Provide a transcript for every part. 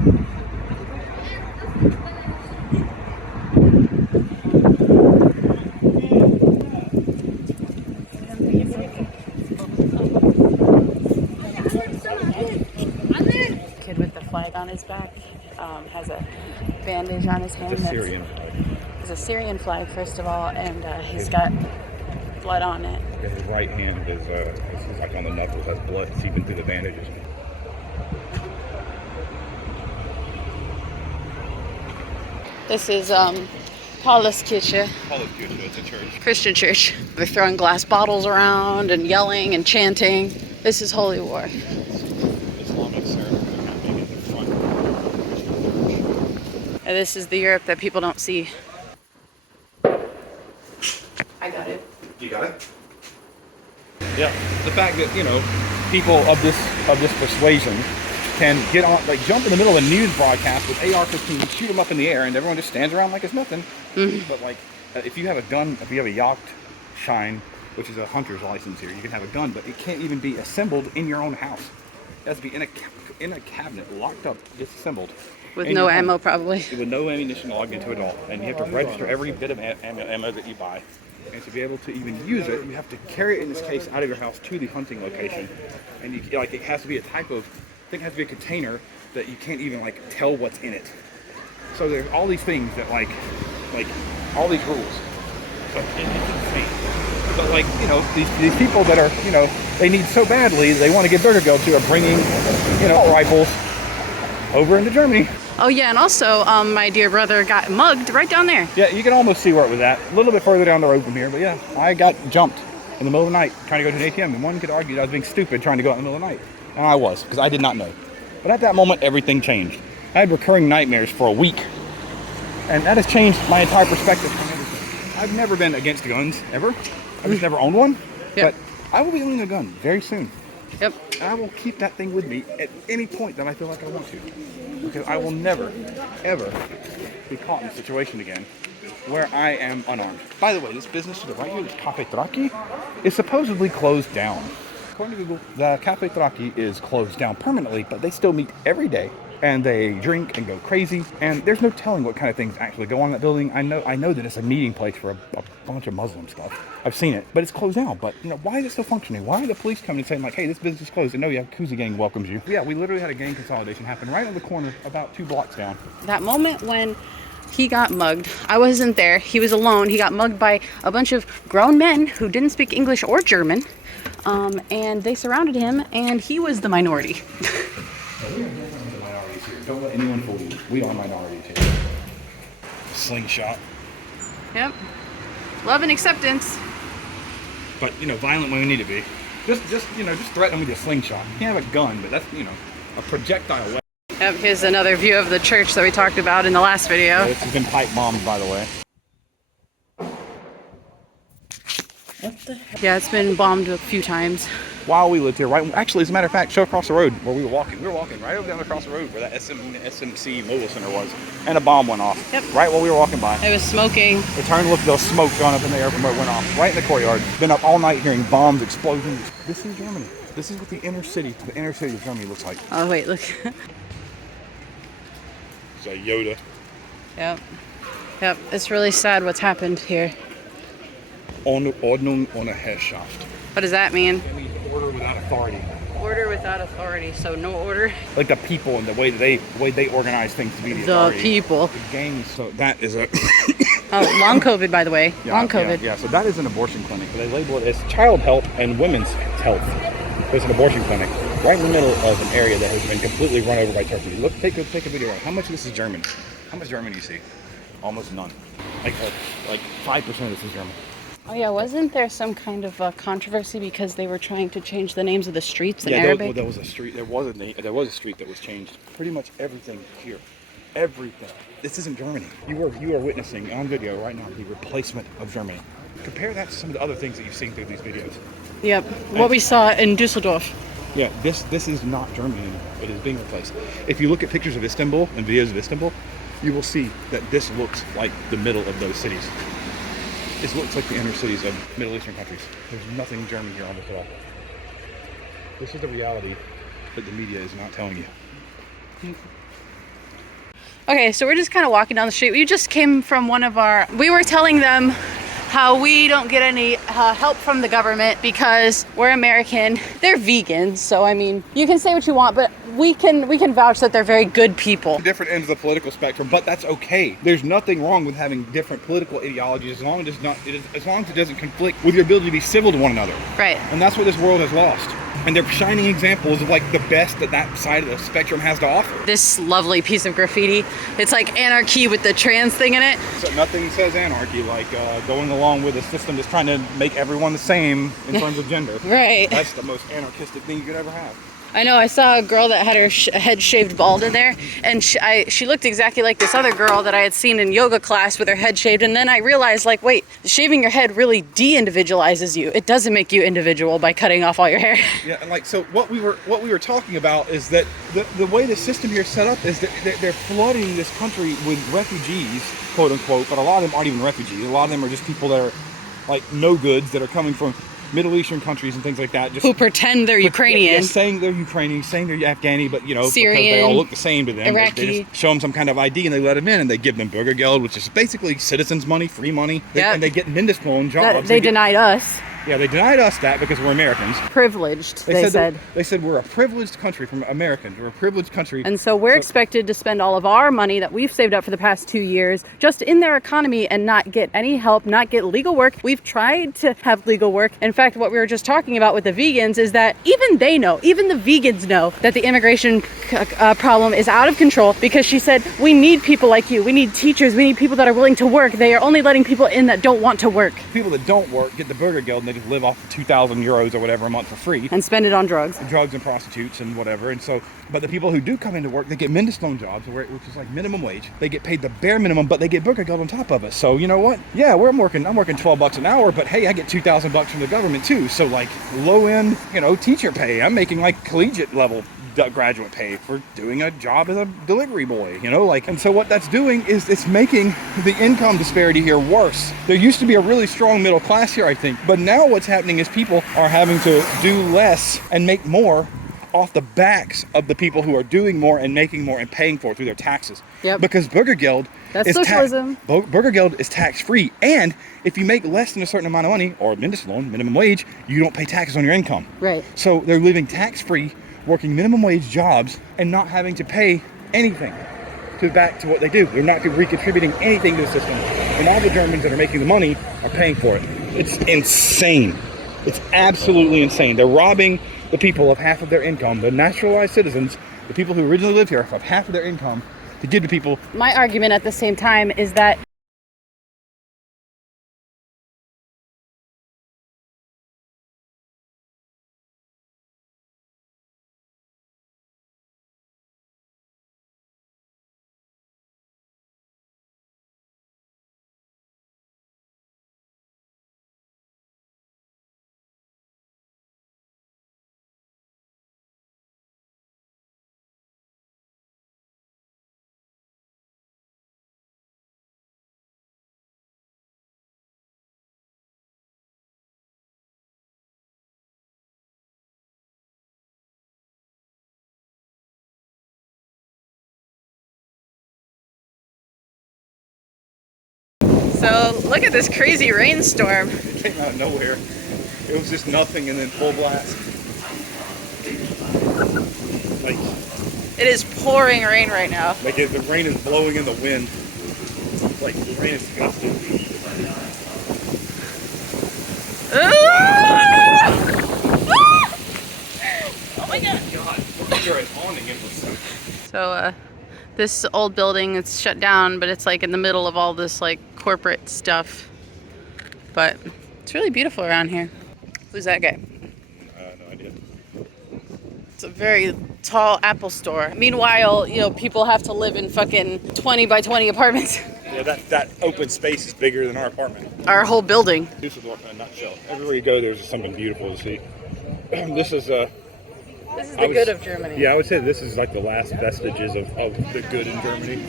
Kid with the flag on his back has a bandage on his hand. It's a Syrian flag. It's a Syrian flag, first of all, and he's got blood on it. His right hand is like on the knuckles, has blood seeping through the bandages. This is Paulus Kirche. It's a church. Christian church. They're throwing glass bottles around and yelling and chanting. This is holy war. Islamic ceremony happening in the front of the Christian church. And this is the Europe that people don't see. I got it. You got it? Yeah. The fact that, you know, people of this persuasion can get on, like, jump in the middle of a news broadcast with AR-15, shoot them up in the air, and everyone just stands around like it's nothing. Mm-hmm. But like, if you have a gun, if you have a Jagdschein, which is a hunter's license here, you can have a gun, but it can't even be assembled in your own house. It has to be in a cabinet, locked up, disassembled. With no ammo, probably. With no ammunition logged into it at all. And you have to register every bit of ammo that you buy. And to be able to even use it, you have to carry it, in this case, out of your house to the hunting location. And you, like, it has to be a type of, I think it has to be a container that you can't even, like, tell what's in it. So there's all these things that, like all these rules. But it's insane. But, like, you know, these people that are, you know, they need so badly, they want to get Burger Girl to are bringing, you know, rifles over into Germany. Oh yeah, and also my dear brother got mugged right down there. Yeah, you can almost see where it was at. A little bit further down the road from here, but yeah, I got jumped in the middle of the night trying to go to an ATM, and one could argue that I was being stupid trying to go out in the middle of the night. And I was, because I did not know. But at that moment, everything changed. I had recurring nightmares for a week, and that has changed my entire perspective on everything. I've never been against guns, ever. I've just never owned one. Yep. But I will be owning a gun very soon. Yep. And I will keep that thing with me at any point that I feel like I want to. Because I will never, ever be caught in a situation again where I am unarmed. By the way, this business to the right here, this Cafe Traki, is supposedly closed down. According to Google, the Cafe Traki is closed down permanently, but they still meet every day. And they drink and go crazy. And there's no telling what kind of things actually go on in that building. I know that it's a meeting place for a bunch of Muslim stuff. I've seen it, but it's closed down. But, you know, why is it still functioning? Why are the police coming and saying, like, hey, this business is closed? And no, yeah, Yakuza gang welcomes you. Yeah, we literally had a gang consolidation happen right on the corner about 2 blocks down. That moment when he got mugged, I wasn't there. He was alone. He got mugged by a bunch of grown men who didn't speak English or German. And they surrounded him, and he was the minority. Don't let anyone fool you. We are minorities here. Slingshot. Yep. Love and acceptance. But, you know, violent when we need to be. Just threaten them with a slingshot. You can't have a gun, but that's, you know, a projectile weapon. Yep, here's another view of the church that we talked about in the last video. Yeah, this has been pipe bombed, by the way. What the heck? Yeah, it's been bombed a few times. While we lived here, right? Actually, as a matter of fact, show across the road where we were walking. We were walking right over down across the road where that SMC Mobile Center was. And a bomb went off. Yep. Right while we were walking by. It was smoking. We turned and looked, there was smoke going up in the air from where it went off. Right in the courtyard. Been up all night hearing bombs, explosions. This is Germany. This is what the inner city of Germany looks like. Oh, wait, look. It's a Yoda. Yep. Yep, it's really sad what's happened here. Ordnung ohne Herrschaft. What does that mean? It means order without authority. Order without authority, so no order? Like the people and the way they organize things to be the authority. The people. The gangs, so that is a... Oh, long COVID, by the way. Yeah, long COVID. Yeah, so that is an abortion clinic. But they label it as child health and women's health. It's an abortion clinic right in the middle of an area that has been completely run over by Turkey. Look, take a video. How much of this is German? How much German do you see? Almost none. Like 5% of this is German. Oh yeah, wasn't there some kind of controversy because they were trying to change the names of the streets in Arabic? There was a street. There was a street that was changed. Pretty much everything here, everything. This isn't Germany. You are witnessing on video right now the replacement of Germany. Compare that to some of the other things that you've seen through these videos. Yep, what we saw in Dusseldorf. Yeah, this is not Germany anymore. It is being replaced. If you look at pictures of Istanbul and videos of Istanbul, you will see that this looks like the middle of those cities. This looks like the inner cities of Middle Eastern countries. There's nothing German here almost at all. This is the reality that the media is not telling you. Okay, so we're just kind of walking down the street. We just came from we were telling them how we don't get any help from the government because we're American. They're vegans, so I mean, you can say what you want, but we can vouch that they're very good people. Different ends of the political spectrum, but that's okay. There's nothing wrong with having different political ideologies as long as it doesn't conflict with your ability to be civil to one another. Right. And that's what this world has lost. And they're shining examples of like the best that side of the spectrum has to offer. This lovely piece of graffiti. It's like anarchy with the trans thing in it. So nothing says anarchy like going along with a system that's trying to make everyone the same in terms of gender. Right. That's the most anarchistic thing you could ever have. I know, I saw a girl that had her head shaved bald in there, and she looked exactly like this other girl that I had seen in yoga class with her head shaved, and then I realized, like, wait, shaving your head really de-individualizes you. It doesn't make you individual by cutting off all your hair. Yeah, and like, so what we were talking about is that the way the system here is set up is that they're flooding this country with refugees, quote unquote, but a lot of them aren't even refugees. A lot of them are just people that are like no goods that are coming from Middle Eastern countries and things like that. Just who pretend they're Ukrainian. Yeah, saying they're Ukrainian, saying they're Afghani, but you know, Syrian, because they all look the same to them. Iraqi. They just show them some kind of ID and they let them in and they give them Bürgergeld, which is basically citizens' money, free money. And they get Mindestlohn jobs. They denied us. Yeah, they denied us that because we're Americans. Privileged, they said. They said we're a privileged country from Americans. We're a privileged country. And so we're expected to spend all of our money that we've saved up for the past 2 years just in their economy and not get any help, not get legal work. We've tried to have legal work. In fact, what we were just talking about with the vegans is that even they know, even the vegans know that the immigration problem is out of control because she said, we need people like you. We need teachers. We need people that are willing to work. They are only letting people in that don't want to work. People that don't work get the Bürgergeld and they just live off 2,000 euros or whatever a month for free. And spend it on drugs. Drugs and prostitutes and whatever. And so, but the people who do come into work, they get Mindestlohn jobs, which is like minimum wage. They get paid the bare minimum, but they get Bürgergeld on top of it. So you know what? Yeah, I'm working $12 an hour, but hey, I get $2,000 from the government too. So like low end, teacher pay. I'm making like collegiate level graduate pay for doing a job as a delivery boy, and so what that's doing is it's making the income disparity here worse. There used to be a really strong middle class here, I think, but now what's happening is people are having to do less and make more off the backs of the people who are doing more and making more and paying for it through their taxes. Yep. Because Bürgergeld is socialism. Bürgergeld is tax-free, and if you make less than a certain amount of money, or Mindestlohn, minimum wage, you don't pay taxes on your income. Right. So they're living tax-free, working minimum wage jobs, and not having to pay anything back to what they do. They're not recontributing anything to the system. And all the Germans that are making the money are paying for it. It's insane. It's absolutely insane. They're robbing the people of half of their income, the naturalized citizens, the people who originally lived here, of half of their income to give to people. My argument at the same time is that so look at this crazy rainstorm. It came out of nowhere. It was just nothing and then full blast. Like, it is pouring rain right now. Like the rain is blowing in the wind. Like the rain is disgusting. Oh my god. So this old building, it's shut down, but it's like in the middle of all this like corporate stuff. But it's really beautiful around here. Who's that guy? No idea. It's a very tall Apple store. Meanwhile, people have to live in fucking 20 by 20 apartments. Yeah, that open space is bigger than our apartment. Our whole building. Düsseldorf in a nutshell. Everywhere you go, there's just something beautiful to see. This is the good of Germany. Yeah, I would say this is like the last vestiges of the good in Germany.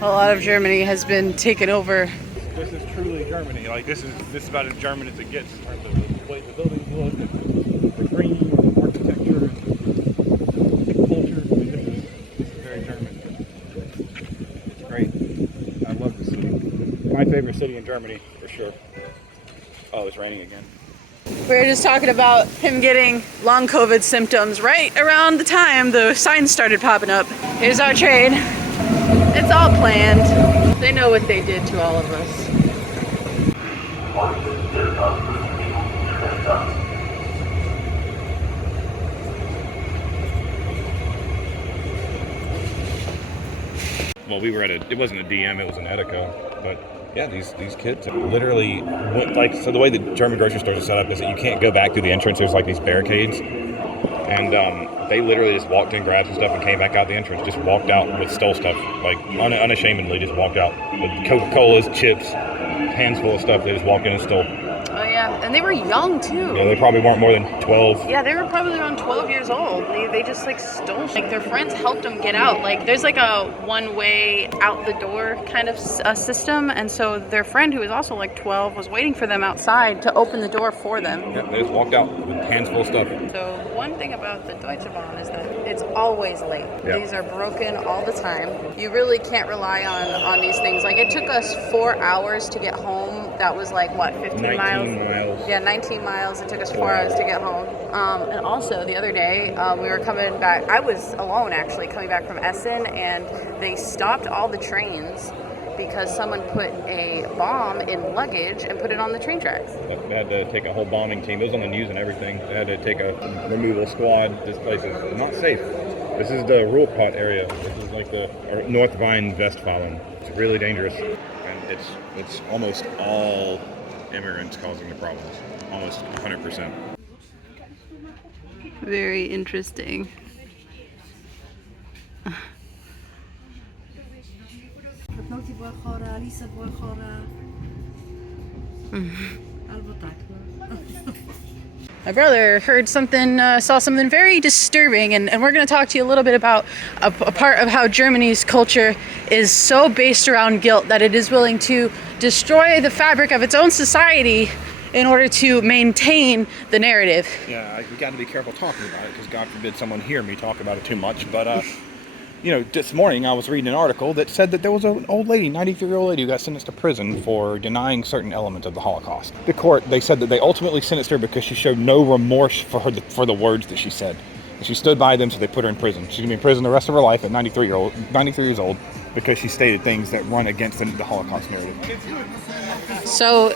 A lot of Germany has been taken over. This is truly Germany. Like this is about as German as it gets in terms of the way the buildings look, and the green, the architecture, and the culture. I mean, this is very German. favorite city in Germany, for sure. Oh, it's raining again. We were just talking about him getting long COVID symptoms right around the time the signs started popping up. Here's our train. It's all planned. They know what they did to all of us. Well, we were at it wasn't a DM, it was an Edeka, but yeah, these kids literally went, like, so the way the German grocery stores are set up is that you can't go back through the entrance. There's like these barricades, and they literally just walked in, grabbed some stuff, and came back out the entrance. Just walked out with stole stuff, like unashamedly, just walked out with Coca-Colas, chips, hands full of stuff. They just walked in and stole. Oh yeah, and they were young too. Yeah, they probably weren't more than 12. Yeah, they were probably around 12 years old. They just like stole. Like their friends helped them get out. Like there's like a one-way out the door kind of a system, and so their friend who was also like 12 was waiting for them outside to open the door for them. Yeah, they just walked out with hands full of stuff. So one thing about the Deutsche Bahn is that it's always late. Yeah. These are broken all the time. You really can't rely on these things. Like it took us 4 hours to get home. That was like what, 15 19 miles? miles. Yeah, 19 miles. It took us 4 hours to get home. And also the other day, we were coming back. I was alone actually coming back from Essen, and they stopped all the trains because someone put a bomb in luggage and put it on the train tracks. They had to take a whole bombing team. It was on the news and everything. They had to take a removal squad. This place is not safe. This is the Ruhrpott area. This is like the North Rhine-Westfalen. It's really dangerous, and it's almost all immigrants causing the problems. Almost 100%. Very interesting. My brother heard something, saw something very disturbing, and we're going to talk to you a little bit about a part of how Germany's culture is so based around guilt that it is willing to destroy the fabric of its own society in order to maintain the narrative. Yeah, we got to be careful talking about it because God forbid someone hear me talk about it too much. But, you know, this morning I was reading an article that said that there was an old lady, 93-year-old lady, who got sentenced to prison for denying certain elements of the Holocaust. The court, they said that they ultimately sentenced her because she showed no remorse for the words that she said. And she stood by them, so they put her in prison. She's going to be in prison the rest of her life at 93 years old because she stated things that run against the Holocaust narrative. So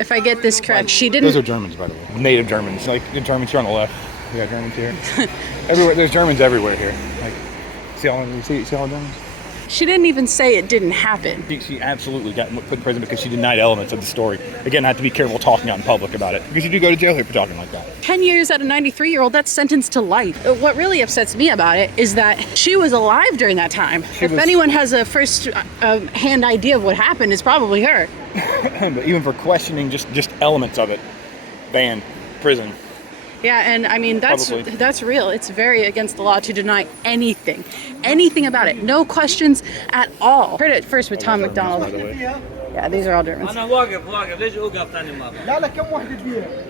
if I get this correct, she didn't... Those are Germans, by the way. Native Germans. Like the Germans here on the left. We got Germans here. Everywhere. There's Germans everywhere here. Like, see all the Germans? She didn't even say it didn't happen. She absolutely got put in prison because she denied elements of the story. Again, I have to be careful talking out in public about it because you do go to jail here for talking like that. 10 years at a 93-year-old, that's sentenced to life. What really upsets me about it is that she was alive during that time. If anyone has a first-hand idea of what happened, it's probably her. But even for questioning just elements of it, ban, prison. Yeah, and I mean, that's real. It's very against the law to deny anything about it. No questions at all. Heard it first with Tom McDonald. Yeah, these are all Germans.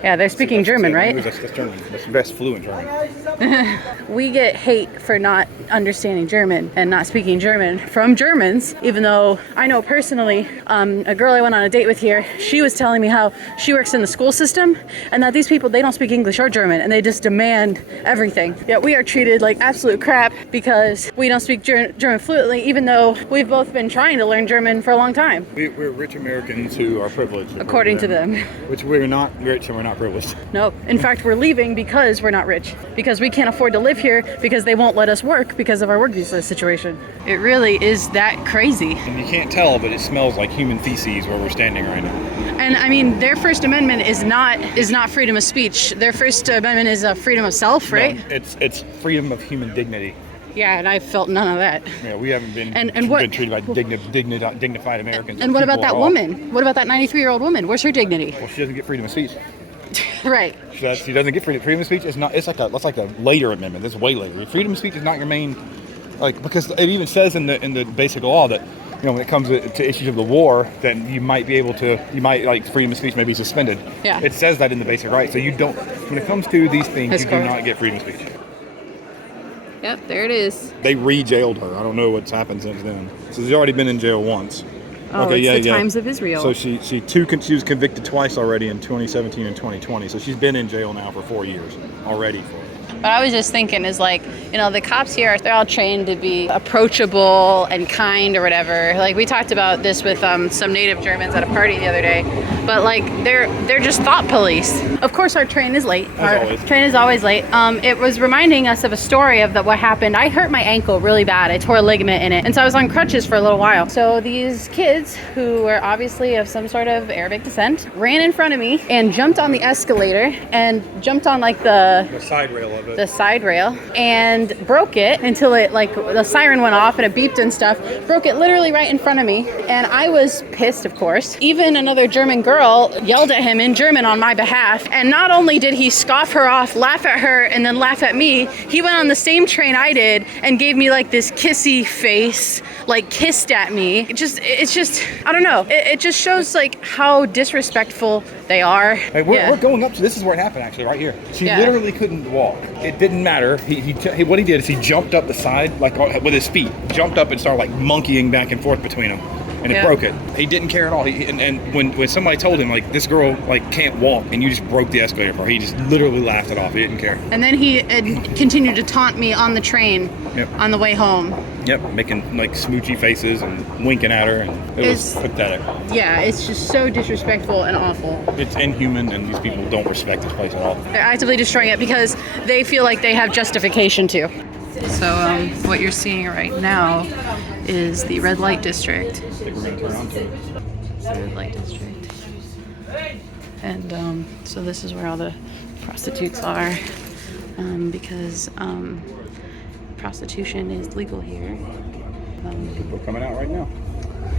Yeah, they're speaking German, right? That's German. That's best fluent German. We get hate for not understanding German and not speaking German from Germans, even though I know personally, a girl I went on a date with here, she was telling me how she works in the school system and that these people, they don't speak English or German and they just demand everything. Yet we are treated like absolute crap because we don't speak German fluently, even though we've both been trying to learn German for a long time. We're rich Americans who are privileged. According to them. Which we're not rich and we're not privileged. No, in fact, we're leaving because we're not rich. Because we can't afford to live here because they won't let us work because of our work visa situation. It really is that crazy. And you can't tell, but it smells like human feces where we're standing right now. And I mean, their First Amendment is not freedom of speech. Their First Amendment is freedom of self, right? No, it's freedom of human dignity. Yeah, and I felt none of that. Yeah, we haven't been been treated by dignified Americans. And what about that woman? What about that 93-year-old woman? Where's her dignity? Well, she doesn't get freedom of speech. Right. She doesn't get freedom of speech. That's like a later amendment. That's way later. Freedom of speech is not your main, because it even says in the basic law that, you know, when it comes to issues of the war, that you might freedom of speech may be suspended. Yeah. It says that in the basic rights. So you don't, when it comes to these things, you do not get freedom of speech. Yep, there it is. They re-jailed her. I don't know what's happened since then. So she's already been in jail once. Oh, Okay, it's yeah. the Times of Israel. So she was convicted twice already in 2017 and 2020. So she's been in jail now for 4 years already for it. But I was just thinking is like, you know, the cops here, they're all trained to be approachable and kind or whatever. Like we talked about this with some native Germans at a party the other day. But like they're just thought police. Of course our train is late. Our train is always late. It was reminding us of a story of what happened. I hurt my ankle really bad. I tore a ligament in it. And so I was on crutches for a little while. So these kids who were obviously of some sort of Arabic descent ran in front of me and jumped on the escalator and jumped on like the side rail of it. The side rail and broke it until it like the siren went off and it beeped and stuff. Broke it literally right in front of me. And I was pissed, of course. Even another German girl yelled at him in German on my behalf. And not only did he scoff her off, laugh at her, and then laugh at me, he went on the same train I did and gave me like this kissy face, like kissed at me. It's just, I don't know. It just shows like how disrespectful they are. Hey, we're going up to, this is where it happened actually, right here. She literally couldn't walk. It didn't matter. What he did is he jumped up the side, like with his feet, jumped up and started like monkeying back and forth between them. And it broke it. He didn't care at all. And when somebody told him like this girl like can't walk and you just broke the escalator for her, he just literally laughed it off. He didn't care. And then he continued to taunt me on the train on the way home. Yep, making like smoochy faces and winking at her, and it was pathetic. Yeah, it's just so disrespectful and awful. It's inhuman, and these people don't respect this place at all. They're actively destroying it because they feel like they have justification too. So what you're seeing right now is the red light district. I think we're going to turn on to it. It's the red light district. And so this is where all the prostitutes are because prostitution is legal here. People are coming out right now.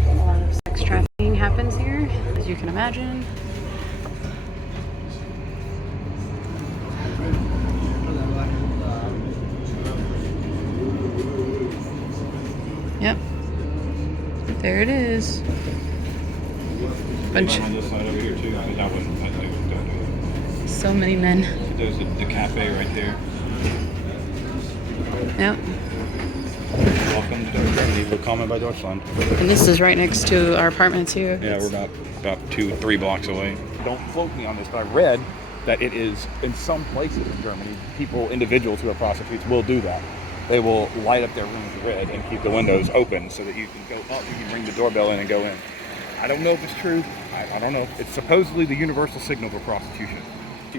A lot of sex trafficking happens here, as you can imagine. Yep. There it is. Bunch. On this side over here too. That one. So many men. There's the cafe right there. Yep. Welcome to Germany. Willkommen bei Deutschland. And this is right next to our apartments here. Yeah, we're about 2-3 blocks away. Don't quote me on this, but I read that it is in some places in Germany, individuals who are prostitutes will do that. They will light up their rooms red and keep the windows open so that you can go up, you can ring the doorbell in and go in. I don't know if it's true. I don't know. It's supposedly the universal signal for prostitution.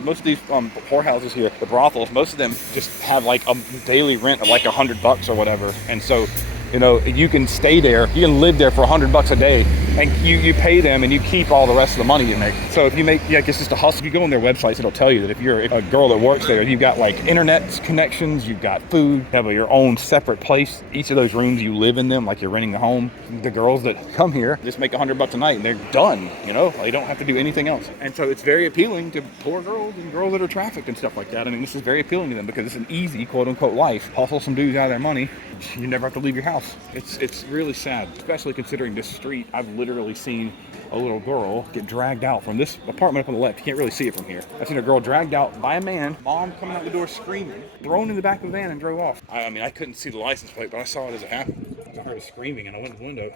Most of these whorehouses here, the brothels, most of them just have like a daily rent of like $100 or whatever. And so, you know, you can stay there, you can live there for $100 a day, and you pay them and you keep all the rest of the money you make. So if you make, it's just a hustle. If you go on their websites, it'll tell you that if you're a girl that works there, you've got like internet connections, you've got food, you have your own separate place. Each of those rooms you live in them, like you're renting a home. The girls that come here just make $100 a night and they're done, you know, they don't have to do anything else. And so it's very appealing to poor girls and girls that are trafficked and stuff like that. I mean, this is very appealing to them because it's an easy, quote unquote, life. Hustle some dudes out of their money. You never have to leave your house. It's really sad, especially considering this street. I've literally seen a little girl get dragged out from this apartment up on the left. You can't really see it from here. I've seen a girl dragged out by a man, mom coming out the door screaming, thrown in the back of the van and drove off. I mean, I couldn't see the license plate, but I saw it as it happened. I heard her screaming and I went to the window.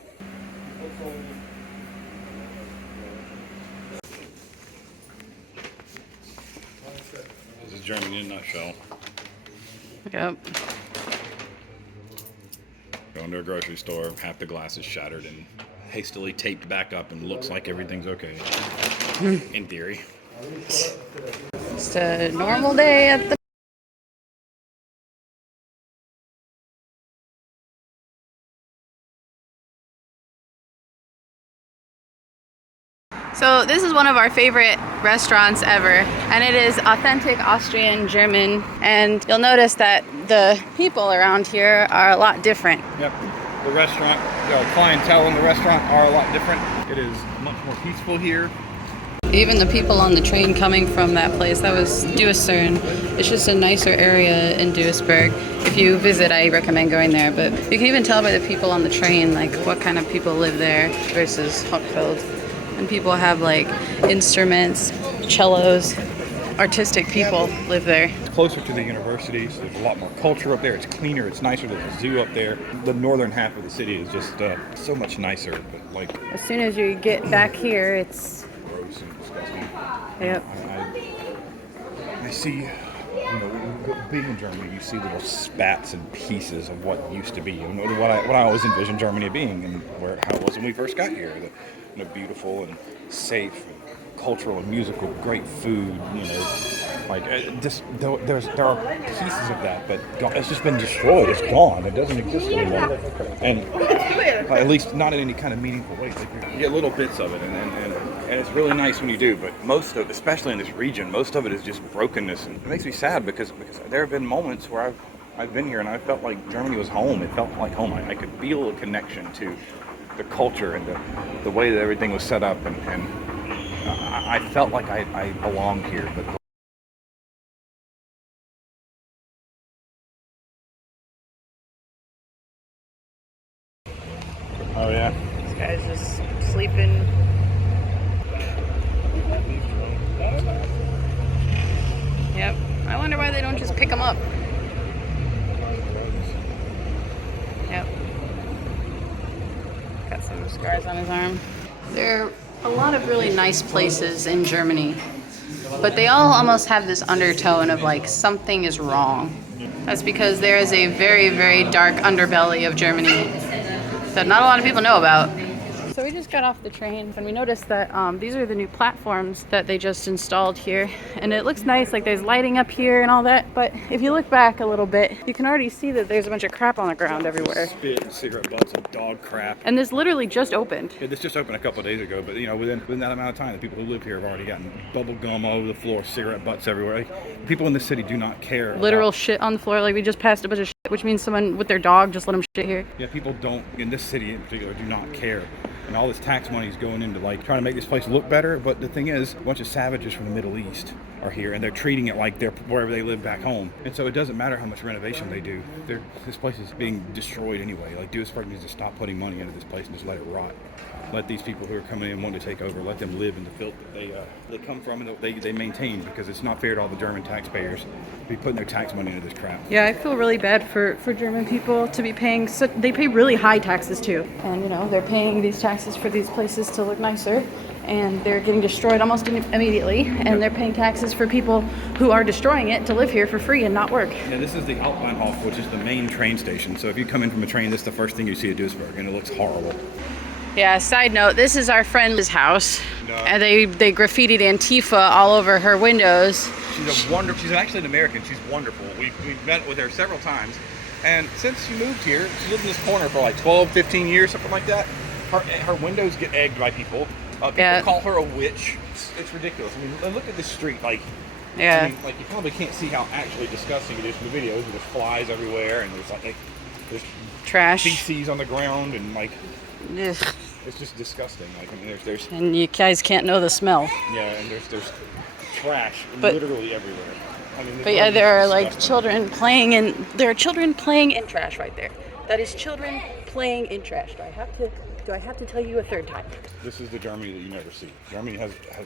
This is Germany in a nutshell. Yep. Going to a grocery store, half the glass is shattered and hastily taped back up and looks like everything's okay. In theory. Just a normal day at the So this is one of our favorite restaurants ever, and it is authentic Austrian German, and you'll notice that the people around here are a lot different. Yep. The restaurant, the clientele in the restaurant are a lot different. It is much more peaceful here. Even the people on the train coming from that place, that was Duisburg. It's just a nicer area in Duisburg. If you visit, I recommend going there, but you can even tell by the people on the train, like what kind of people live there versus Hochfeld. And people have like instruments, cellos, artistic people live there. closer to the universities. There's a lot more culture up there. It's cleaner. It's nicer. There's a zoo up there. The northern half of the city is just so much nicer. But like, As soon as you get back here, it's gross and disgusting. yep. I see, being in Germany, you see little spats and pieces of what used to be, and what I always envisioned Germany being, and how it was when we first got here. Beautiful and safe, and cultural and musical, great food. There are pieces of that, but it's just been destroyed. It's gone. It doesn't exist anymore. And at least not in any kind of meaningful way. Like you get little bits of it, and it's really nice when you do. But most of, especially in this region, most of it is just brokenness, and it makes me sad because there have been moments where I've been here and I felt like Germany was home. It felt like home. I could feel a connection to the culture and the way that everything was set up, and I felt like I belonged here. But oh yeah, This guy's just sleeping. Yep. I wonder why they don't just pick him up. Yep. Got some scars on his arm. There are a lot of really nice places in Germany, but they all almost have this undertone of like something is wrong. That's because there is a very, very dark underbelly of Germany that not a lot of people know about. So we just got off the train and we noticed that these are the new platforms that they just installed here, and it looks nice, like there's lighting up here and all that, but if you look back a little bit, you can already see that there's a bunch of crap on the ground everywhere. spit and cigarette butts and dog crap. And this literally just opened. Yeah, this just opened a couple of days ago, but within that amount of time, the people who live here have already gotten bubble gum all over the floor, cigarette butts everywhere. Like, people in this city do not care. Literal shit on the floor. Like we just passed a bunch of shit, which means someone with their dog just let them shit here. Yeah, people don't, in this city in particular, do not care. And all this tax money is going into like trying to make this place look better. But the thing is, a bunch of savages from the Middle East are here, and they're treating it like they're wherever they live back home. And so it doesn't matter how much renovation they do. This place is being destroyed anyway. Like, Duisburg needs to stop putting money into this place and just let it rot. Let these people who are coming in wanting to take over, let them live in the filth that they come from and that they maintain, because it's not fair to all the German taxpayers to be putting their tax money into this crap. Yeah, I feel really bad for German people to be paying, they pay really high taxes too. And they're paying these taxes for these places to look nicer, and they're getting destroyed almost immediately, and they're paying taxes for people who are destroying it to live here for free and not work. Yeah, this is the Hauptbahnhof, which is the main train station. So if you come in from a train, this is the first thing you see at Duisburg, and it looks horrible. Yeah, side note, this is our friend's house. No. And they graffitied Antifa all over her windows. She's actually an American. She's wonderful. We've met with her several times. And since she moved here, she lived in this corner for like 12, 15 years, something like that. Her windows get egged by people. People call her a witch. It's ridiculous. I mean, look at this street. Like, yeah. I mean, like, you probably can't see how actually disgusting it is in the videos. There's flies everywhere, and there's trash, feces on the ground, and like, ugh. It's just disgusting. Like, I mean, there's and you guys can't know the smell. Yeah, and there's trash literally everywhere. I mean, but yeah, there are like children playing in. There are children playing in trash right there. That is children playing in trash. Do I have to tell you a third time? This is the Germany that you never see. Germany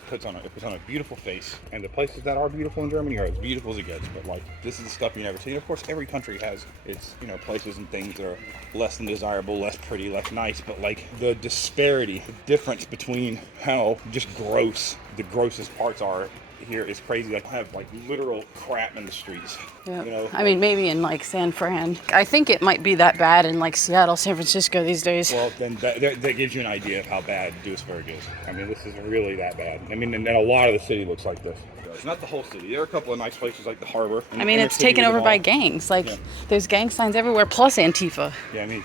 puts on a beautiful face, and the places that are beautiful in Germany are as beautiful as it gets. But like, this is the stuff you never see. And of course, every country has its places and things that are less than desirable, less pretty, less nice. But like, the disparity, the difference between how just gross the grossest parts are here is crazy. Like, I have like literal crap in the streets. Yeah. I mean, maybe in like San Fran. I think it might be that bad in like Seattle, San Francisco these days. Well, then that gives you an idea of how bad Duisburg is. I mean, this is really that bad. I mean, and a lot of the city looks like this. It's not the whole city. There are a couple of nice places like the harbor. I mean, it's taken over by gangs. Like, there's gang signs everywhere, plus Antifa. Yeah, I mean,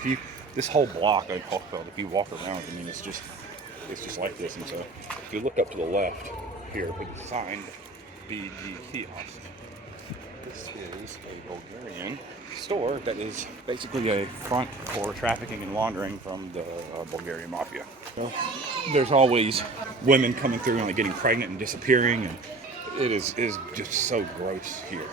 this whole block in Hochfeld, if you walk around, I mean, it's just like this. And so, if you look up to the left here, with the sign, BG kiosk. This is a Bulgarian store that is basically a front for trafficking and laundering from the Bulgarian mafia. So, there's always women coming through and like getting pregnant and disappearing, and it is just so gross here.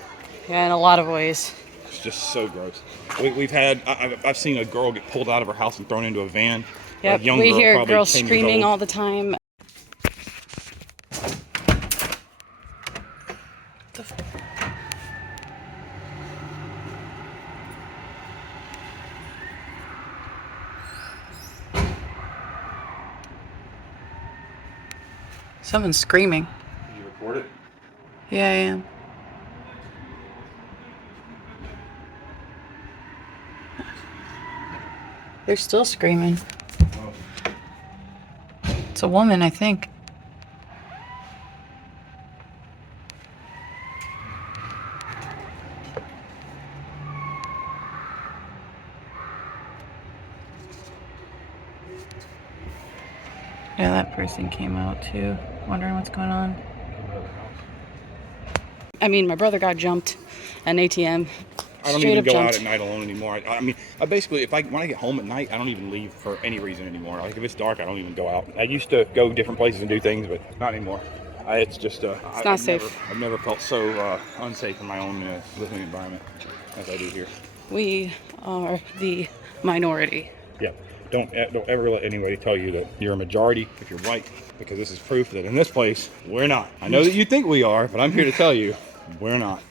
Yeah, in a lot of ways. It's just so gross. I've seen a girl get pulled out of her house and thrown into a van. Yep, we hear girls screaming all the time. Someone's screaming. Did you record it? Yeah, I am. They're still screaming. Oh. It's a woman, I think. Yeah, that person came out too, wondering what's going on. I mean, my brother got jumped at an ATM. I don't Straight even up go jumped. out at night alone anymore. I mean, I basically, when I get home at night, I don't even leave for any reason anymore. Like if it's dark, I don't even go out. I used to go different places and do things, but not anymore. It's just, It's not safe. I've never felt so unsafe in my own living environment as I do here. We are the minority. Yeah. Don't ever let anybody tell you that you're a majority if you're white, because this is proof that in this place we're not. I know that you think we are, but I'm here to tell you we're not.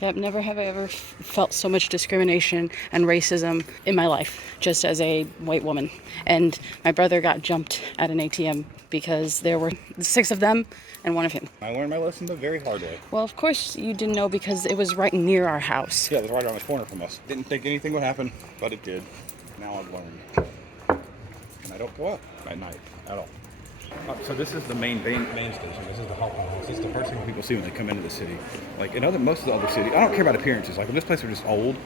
Yep, never have I ever felt so much discrimination and racism in my life, just as a white woman. And my brother got jumped at an ATM because there were 6 of them and 1 of him. I learned my lesson the very hard way. Well, of course you didn't know because it was right near our house. Yeah, it was right around the corner from us. Didn't think anything would happen, but it did. Now I've learned. And I don't go out at night at all. So this is the main station. This is the hot house. This is the first thing people see when they come into the city. Like in most of the other cities, I don't care about appearances. Like if this place are just old,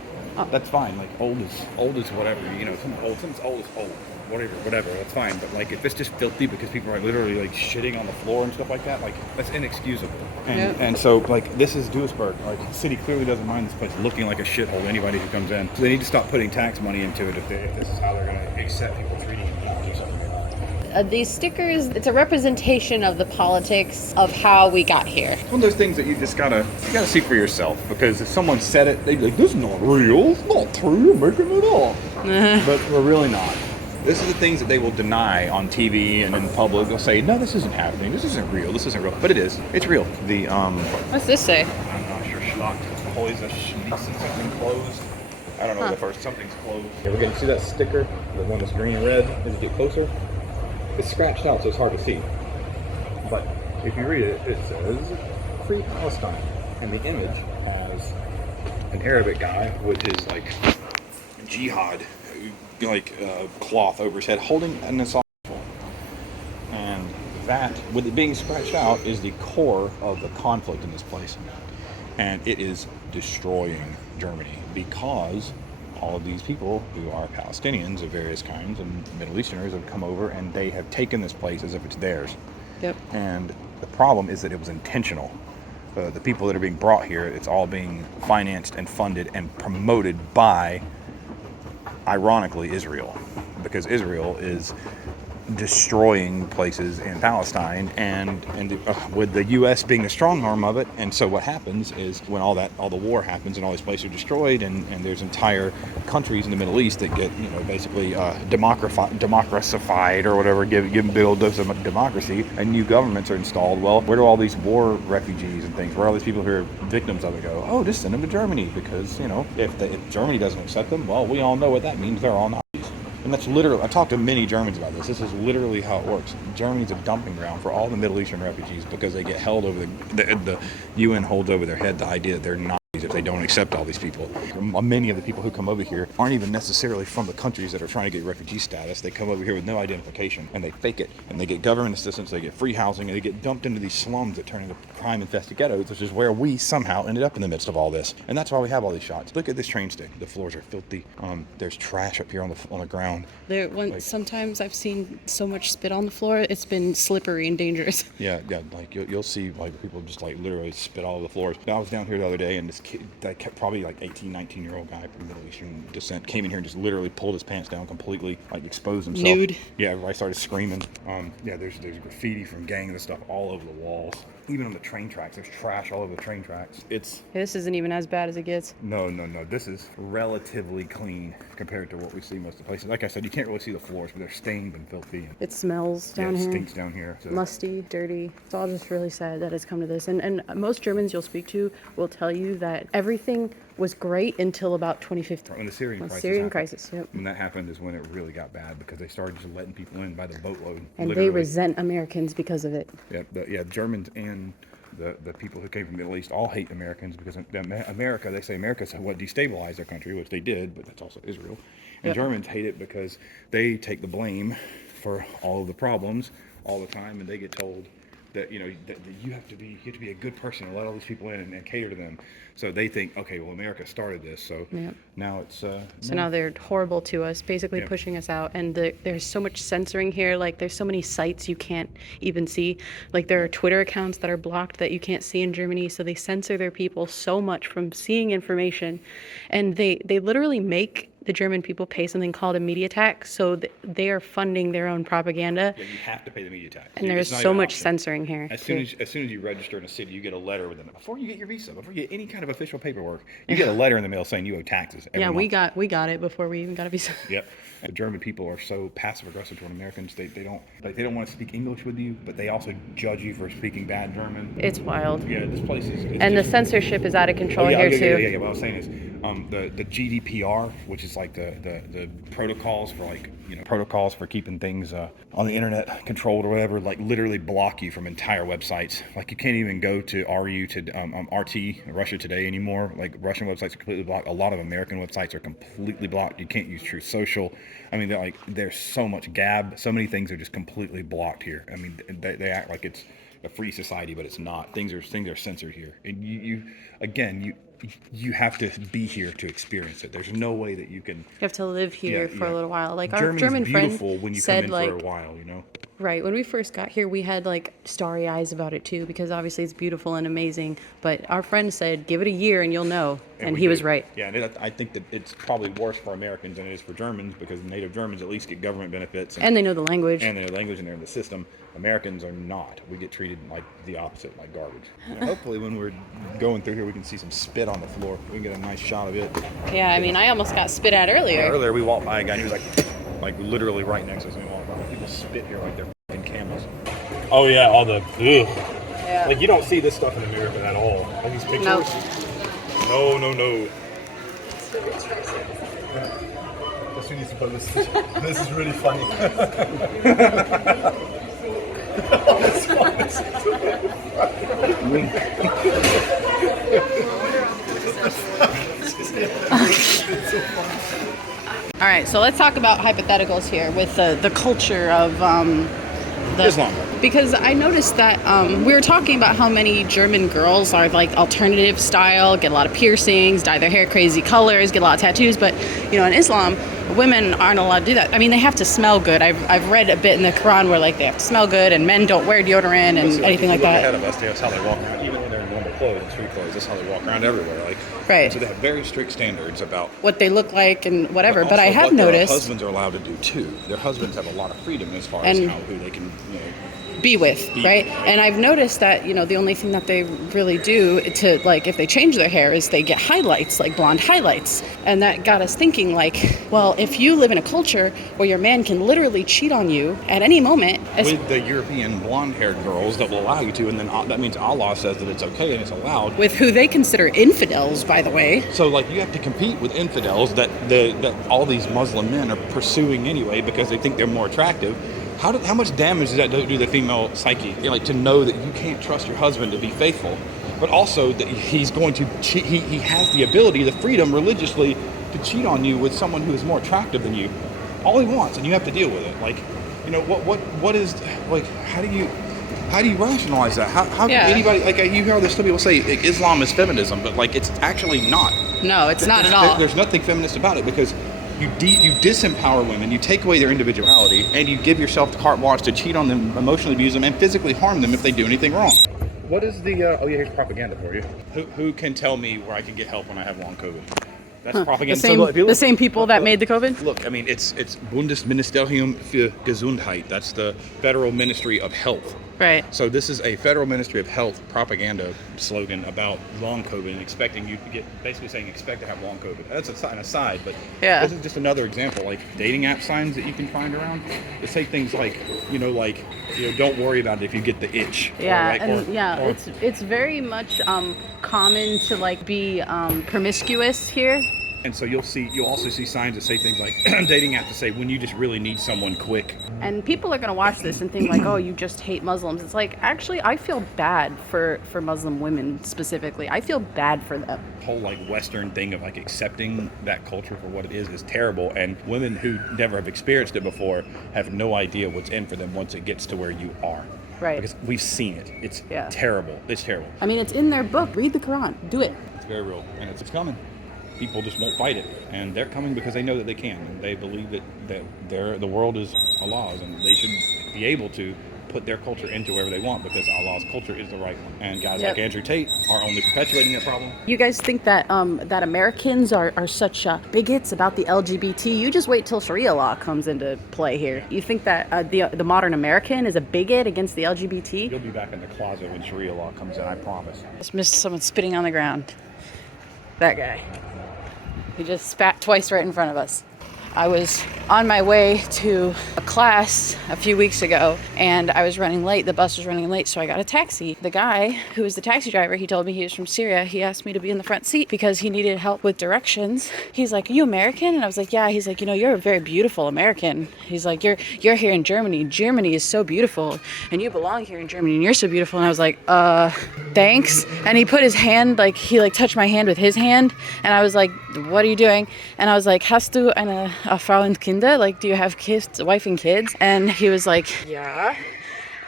that's fine. Like old is whatever. You know, something's old is old. Whatever, that's fine. But like if it's just filthy because people are literally like shitting on the floor and stuff like that, like that's inexcusable. And so like this is Duisburg. Like the city clearly doesn't mind this place looking like a shithole to anybody who comes in. So they need to stop putting tax money into it if this is how they're going to accept people treating them and do something about it. These stickers, it's a representation of the politics of how we got here. It's one of those things that you gotta see for yourself, because if someone said it, they'd be like, "This is not real. It's not true. You're making it up." But we're really not. This is the things that they will deny on TV and in public. They'll say, "No, this isn't happening. This isn't real. This isn't real." But it is. It's real. The What's this say? I'm not sure. Schlock. Häuser schließen, something closed. I don't know. The first something's closed. Yeah, we're going to see that sticker, the one that's green and red. As you get closer, it's scratched out, so it's hard to see. But if you read it, it says "Free Palestine," and the image has an Arabic guy with his like Jihad, cloth over his head, holding an assault rifle. And that, with it being scratched out, is the core of the conflict in this place. And it is destroying Germany, because all of these people who are Palestinians of various kinds and Middle Easterners have come over and they have taken this place as if it's theirs. Yep. And the problem is that it was intentional. The people that are being brought here, it's all being financed and funded and promoted by, ironically, Israel, because Israel is destroying places in Palestine, and with the U.S. being the strong arm of it. And so what happens is when all the war happens and all these places are destroyed, and there's entire countries in the Middle East that get basically democracified or whatever, given big old dose of democracy, and new governments are installed. Well, where do all these war refugees and things, where all these people who are victims of it go? Oh, just send them to Germany, because if Germany doesn't accept them, well, we all know what that means. They're all Nazis. And that's literally, I talked to many Germans about this. This is literally how it works. Germany's a dumping ground for all the Middle Eastern refugees, because they get held over the UN holds over their head the idea that they're Nazis if they don't accept all these people. Many of the people who come over here aren't even necessarily from the countries that are trying to get refugee status. They come over here with no identification, and they fake it, and they get government assistance, they get free housing, and they get dumped into these slums that turn into crime-infested ghettos, which is where we somehow ended up in the midst of all this. And that's why we have all these shots. Look at this train stick. The floors are filthy. There's trash up here on the ground. Sometimes I've seen so much spit on the floor, it's been slippery and dangerous. Yeah, like you'll see like people just like literally spit all over the floors. I was down here the other day, and this kid, probably like 18, 19-year-old guy from Middle Eastern descent, came in here and just literally pulled his pants down completely, like exposed himself. Nude. Yeah, everybody started screaming. There's graffiti from gangs and stuff all over the walls. Even on the train tracks, there's trash all over the train tracks. This isn't even as bad as it gets. No. This is relatively clean compared to what we see most of the places. Like I said, you can't really see the floors, but they're stained and filthy. It smells down here. It stinks down here. So. Musty, dirty. It's all just really sad that it's come to this. And most Germans you'll speak to will tell you that everything was great until about 2015. When the Syrian When crisis Syrian happened. crisis, yep. When that happened is when it really got bad because they started just letting people in by the boatload. And literally. they resent Americans because of it. Yeah, Germans and the people who came from the Middle East all hate Americans because America, they say America's what destabilized their country, which they did, but that's also Israel. And Yep. Germans hate it because they take the blame for all of the problems all the time, and they get told that that you have to be a good person and let all these people in and cater to them. So they think, okay, well, America started this, so Yep. now it's So now they're horrible to us, basically Yeah. pushing us out. And there's so much censoring here. Like, there's so many sites you can't even see. Like, there are Twitter accounts that are blocked that you can't see in Germany. So they censor their people so much from seeing information. And they literally make the German people pay something called a media tax. So they are funding their own propaganda. Yeah, you have to pay the media tax. And It's there's not so even an much option. censoring here. As too. soon as you register in a city, you get a letter with them. Before you get your visa, before you get any kind of official paperwork, you get a letter in the mail saying you owe taxes. Every Yeah, month. we got it before we even got a visa. Yep. The German people are so passive aggressive toward Americans. They don't want to speak English with you, but they also judge you for speaking bad German. It's wild. Yeah, this place is. It's And the just, censorship is out of control yeah, here yeah, too. yeah. What I was saying is, the GDPR, which is like the protocols for protocols for keeping things on the internet controlled or whatever, like literally block you from entire websites. Like you can't even go to RT Russia Today anymore. Like Russian websites are completely blocked. A lot of American websites are completely blocked. You can't use Truth Social. I mean, there's so much Gab. So many things are just completely blocked here. I mean, they act like it's a free society, but it's not. Things are censored here. And you have to be here to experience it. There's no way that you can. You have to live here for a little while. Like, our Germany's German friend beautiful when you come said, in like, for a while, right, when we first got here, we had like starry eyes about it too, because obviously it's beautiful and amazing. But our friend said, give it a year and you'll know. And we he was did. right. Yeah, and I think that it's probably worse for Americans than it is for Germans because native Germans at least get government benefits. And they know the language. And their language and they're in the system. Americans are not. We get treated like the opposite, like garbage. Hopefully when we're going through here, we can see some spit on the floor. We can get a nice shot of it. Yeah, I mean, I almost got spit at earlier. Earlier we walked by a guy and he was like literally right next to us. And we walked by. People spit here like they're fucking camels. Oh yeah, all the ugh. Yeah. Like you don't see this stuff in America at all. Like these pictures. Nope. No. This is really funny. All right, so let's talk about hypotheticals here with the culture of Islam. Because I noticed that we were talking about how many German girls are like alternative style, get a lot of piercings, dye their hair crazy colors, get a lot of tattoos. But in Islam, women aren't allowed to do that. I mean, they have to smell good. I've read a bit in the Quran where like they have to smell good, and men don't wear deodorant and anything like that. Ahead of us, that's how they walk around. Even when they're in normal clothes and street clothes, that's how they walk around everywhere. Right. So they have very strict standards about What they look like and whatever. But also I have what their noticed husbands are allowed to do too. Their husbands have a lot of freedom as far And- as who they can. be with, right? And I've noticed that, the only thing that they really do to, like, if they change their hair is they get highlights, like blonde highlights. And that got us thinking, like, well, if you live in a culture where your man can literally cheat on you at any moment, With the European blonde-haired girls that will allow you to, and then that means Allah says that it's okay and it's allowed. with who they consider infidels, by the way. So, you have to compete with infidels that all these Muslim men are pursuing anyway because they think they're more attractive. How much damage does that do the female psyche? To know that you can't trust your husband to be faithful, but also that he's going to cheat. He has the ability, the freedom religiously to cheat on you with someone who is more attractive than you. All he wants, and you have to deal with it. What is how do you rationalize that? How Yeah. can anybody you hear all this stuff people say Islam is feminism, but it's actually not. No, it's not at all. There's nothing feminist about it because you disempower women, you take away their individuality, and you give yourself the carte blanche to cheat on them, emotionally abuse them, and physically harm them if they do anything wrong. What is the? Here's propaganda for you. Who can tell me where I can get help when I have long COVID? That's propaganda. The same, So look, if you the look- same people that made the COVID? Look, I mean, it's Bundesministerium für Gesundheit. That's the Federal Ministry of Health. Right. So this is a Federal Ministry of Health propaganda slogan about long COVID and expecting you to get, basically saying expect to have long COVID. That's an aside, but Yeah. this is just another example. Like dating app signs that you can find around. They say things like, don't worry about it if you get the itch. Yeah, Or it's very much common to like be promiscuous here. and so you'll also see signs that say things like dating app to say when you just really need someone quick. And people are going to watch this and think like, oh, you just hate Muslims. It's like, actually, I feel bad for Muslim women specifically. I feel bad for them. Whole like Western thing of like accepting that culture for what it is terrible, and women who never have experienced it before have no idea what's in for them once it gets to where you are. Right. Because we've seen it. It's terrible. It's terrible. I mean, it's in their book. Read the Quran. Do it. It's very real, and it's coming. People just won't fight it, and they're coming because they know that they can, and they believe that the world is Allah's, and they should be able to put their culture into wherever they want because Allah's culture is the right one. And guys like Andrew Tate are only perpetuating that problem. You guys think that that Americans are such bigots about the LGBT? You just wait till Sharia law comes into play here. You think that the modern American is a bigot against the LGBT? You'll be back in the closet when Sharia law comes in, I promise. Just missed someone spitting on the ground. That guy. He just spat twice right in front of us. I was on my way to a class a few weeks ago and I was running late. The bus was running late, so I got a taxi. The guy who was the taxi driver, he told me he was from Syria. He asked me to be in the front seat because he needed help with directions. He's like, "Are you American?" And I was like, "Yeah." He's like, "You're a very beautiful American." He's like, You're here in Germany. Germany is so beautiful and you belong here in Germany and you're so beautiful." And I was like, thanks. And he put his hand, he touched my hand with his hand. And I was like, "What are you doing?" And I was like, "Hast du eine Frau und Kinder? Like, do you have kids, wife and kids?" And he was like, "Yeah."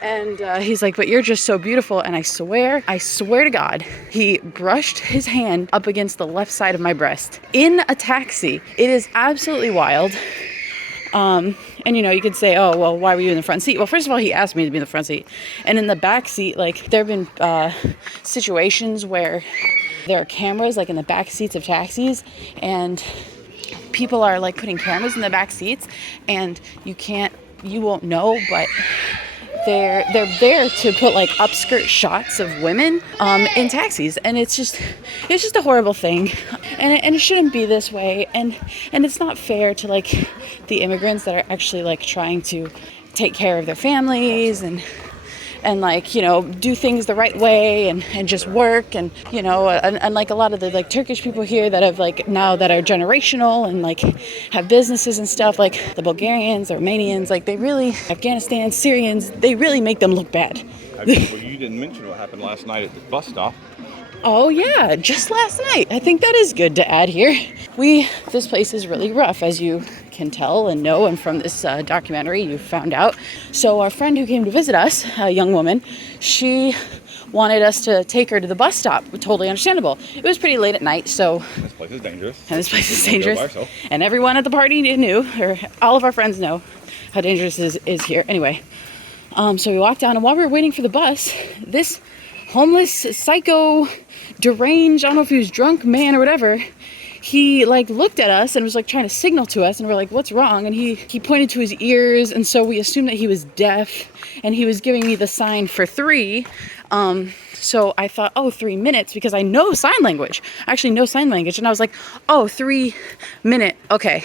And he's like, "But you're just so beautiful." And I swear to God, he brushed his hand up against the left side of my breast in a taxi. It is absolutely wild. And you could say, "Oh, well, why were you in the front seat?" Well, first of all, he asked me to be in the front seat. And in the back seat, there have been situations where there are cameras in the back seats of taxis, and people are putting cameras in the back seats, and you won't know, but they're there to put upskirt shots of women in taxis, and it's just a horrible thing, and it shouldn't be this way, and it's not fair to the immigrants that are actually trying to take care of their families and do things the right way and just work and a lot of the Turkish people here that have now that are generational and have businesses and stuff, the Bulgarians, the Romanians, they really, Afghanistan, Syrians, they really make them look bad. Well, you didn't mention what happened last night at the bus stop. Oh yeah, just last night. I think that is good to add here. This place is really rough, as you can tell and know, and from this documentary you found out. So our friend who came to visit us, a young woman, she wanted us to take her to the bus stop. Totally understandable. It was pretty late at night, so... This place is dangerous. And this place is You don't go by dangerous. yourself. And everyone at the party knew, or all of our friends know, how dangerous it is here. Anyway, so we walked down, and while we were waiting for the bus, this homeless, psycho, deranged, I don't know if he was drunk, man or whatever, he looked at us and was trying to signal to us, and we're like, "What's wrong?" And he pointed to his ears, and so we assumed that he was deaf, and he was giving me the sign for 3. So I thought, 3 minutes, because I know sign language. I actually know sign language. And I was like, 3 minute. Okay.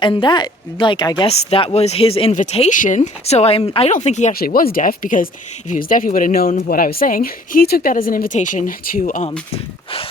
And that, I guess that was his invitation. So I don't think he actually was deaf, because if he was deaf, he would have known what I was saying. He took that as an invitation to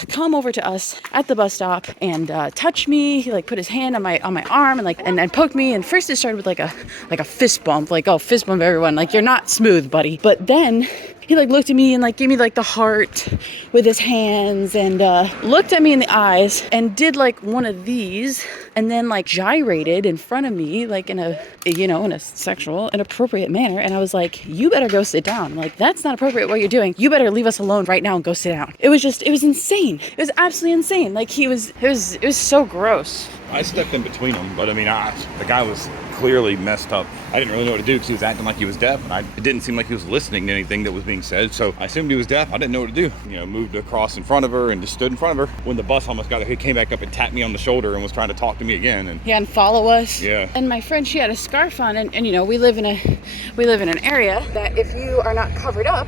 come over to us at the bus stop and touch me. He put his hand on my arm and poked me. And first it started with a fist bump, fist bump everyone. You're not smooth, buddy. But then he looked at me and gave me the heart with his hands and looked at me in the eyes and did one of these and then gyrated in front of me in a sexual inappropriate manner. And I was like, "You better go sit down. That's not appropriate what you're doing. You better leave us alone right now and go sit down." It was insane. It was absolutely insane. It was so gross. I stepped in between them, but I mean, the guy was clearly messed up. I didn't really know what to do because he was acting like he was deaf, and it didn't seem like he was listening to anything that was being said. So I assumed he was deaf. I didn't know what to do. Moved across in front of her and just stood in front of her. When the bus almost got there, he came back up and tapped me on the shoulder and was trying to talk to me again. And yeah, and follow us. Yeah. And my friend, she had a scarf on, and we live in an area that if you are not covered up,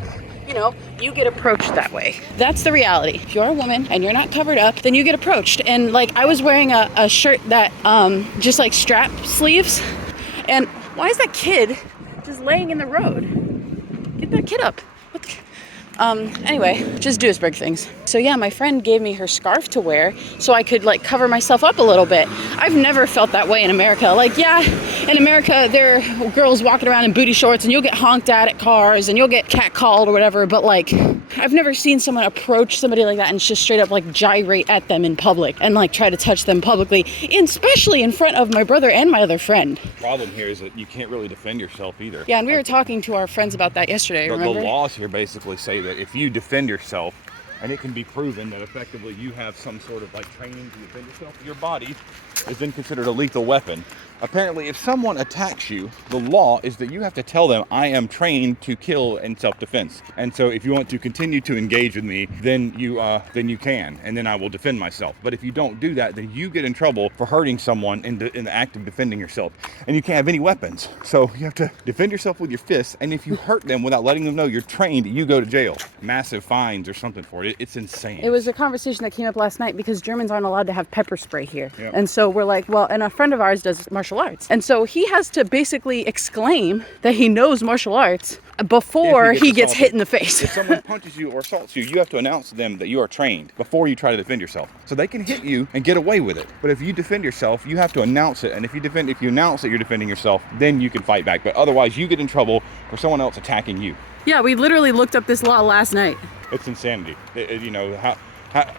you get approached that way. That's the reality. If you're a woman and you're not covered up, then you get approached. And like, I was wearing a shirt that just like strap sleeves. And why is that kid just laying in the road? Get that kid up. What the... Anyway, just Duisburg things. So yeah, my friend gave me her scarf to wear so I could like cover myself up a little bit. I've never felt that way in America. Like, yeah, in America, there are girls walking around in booty shorts and you'll get honked at cars and you'll get catcalled or whatever. But like, I've never seen someone approach somebody like that and just straight up like gyrate at them in public and like try to touch them publicly, especially in front of my brother and my other friend. the problem here is that you can't really defend yourself either. Yeah, and we were talking to our friends about that yesterday, remember? The laws here basically say that if you defend yourself, and it can be proven that effectively you have some sort of like training to defend yourself, your body is then considered a lethal weapon. Apparently, if someone attacks you, the law is that you have to tell them, I am trained to kill in self-defense. And so if you want to continue to engage with me, then you can, and then I will defend myself. But if you don't do that, then you get in trouble for hurting someone in the act of defending yourself. And you can't have any weapons. So you have to defend yourself with your fists, and if you hurt them without letting them know you're trained, you go to jail. Massive fines or something for it. It's insane. It was a conversation that came up last night because Germans aren't allowed to have pepper spray here. Yep. And so we're like, well, and a friend of ours does martial arts. And so he has to basically exclaim that he knows martial arts before he gets hit in the face. If someone punches you or assaults you, you have to announce to them that you are trained before you try to defend yourself. So they can hit you and get away with it. But if you defend yourself, you have to announce it. And if you announce that you're defending yourself, then you can fight back. But otherwise, you get in trouble for someone else attacking you. Yeah, we literally looked up this law last night. It's insanity. I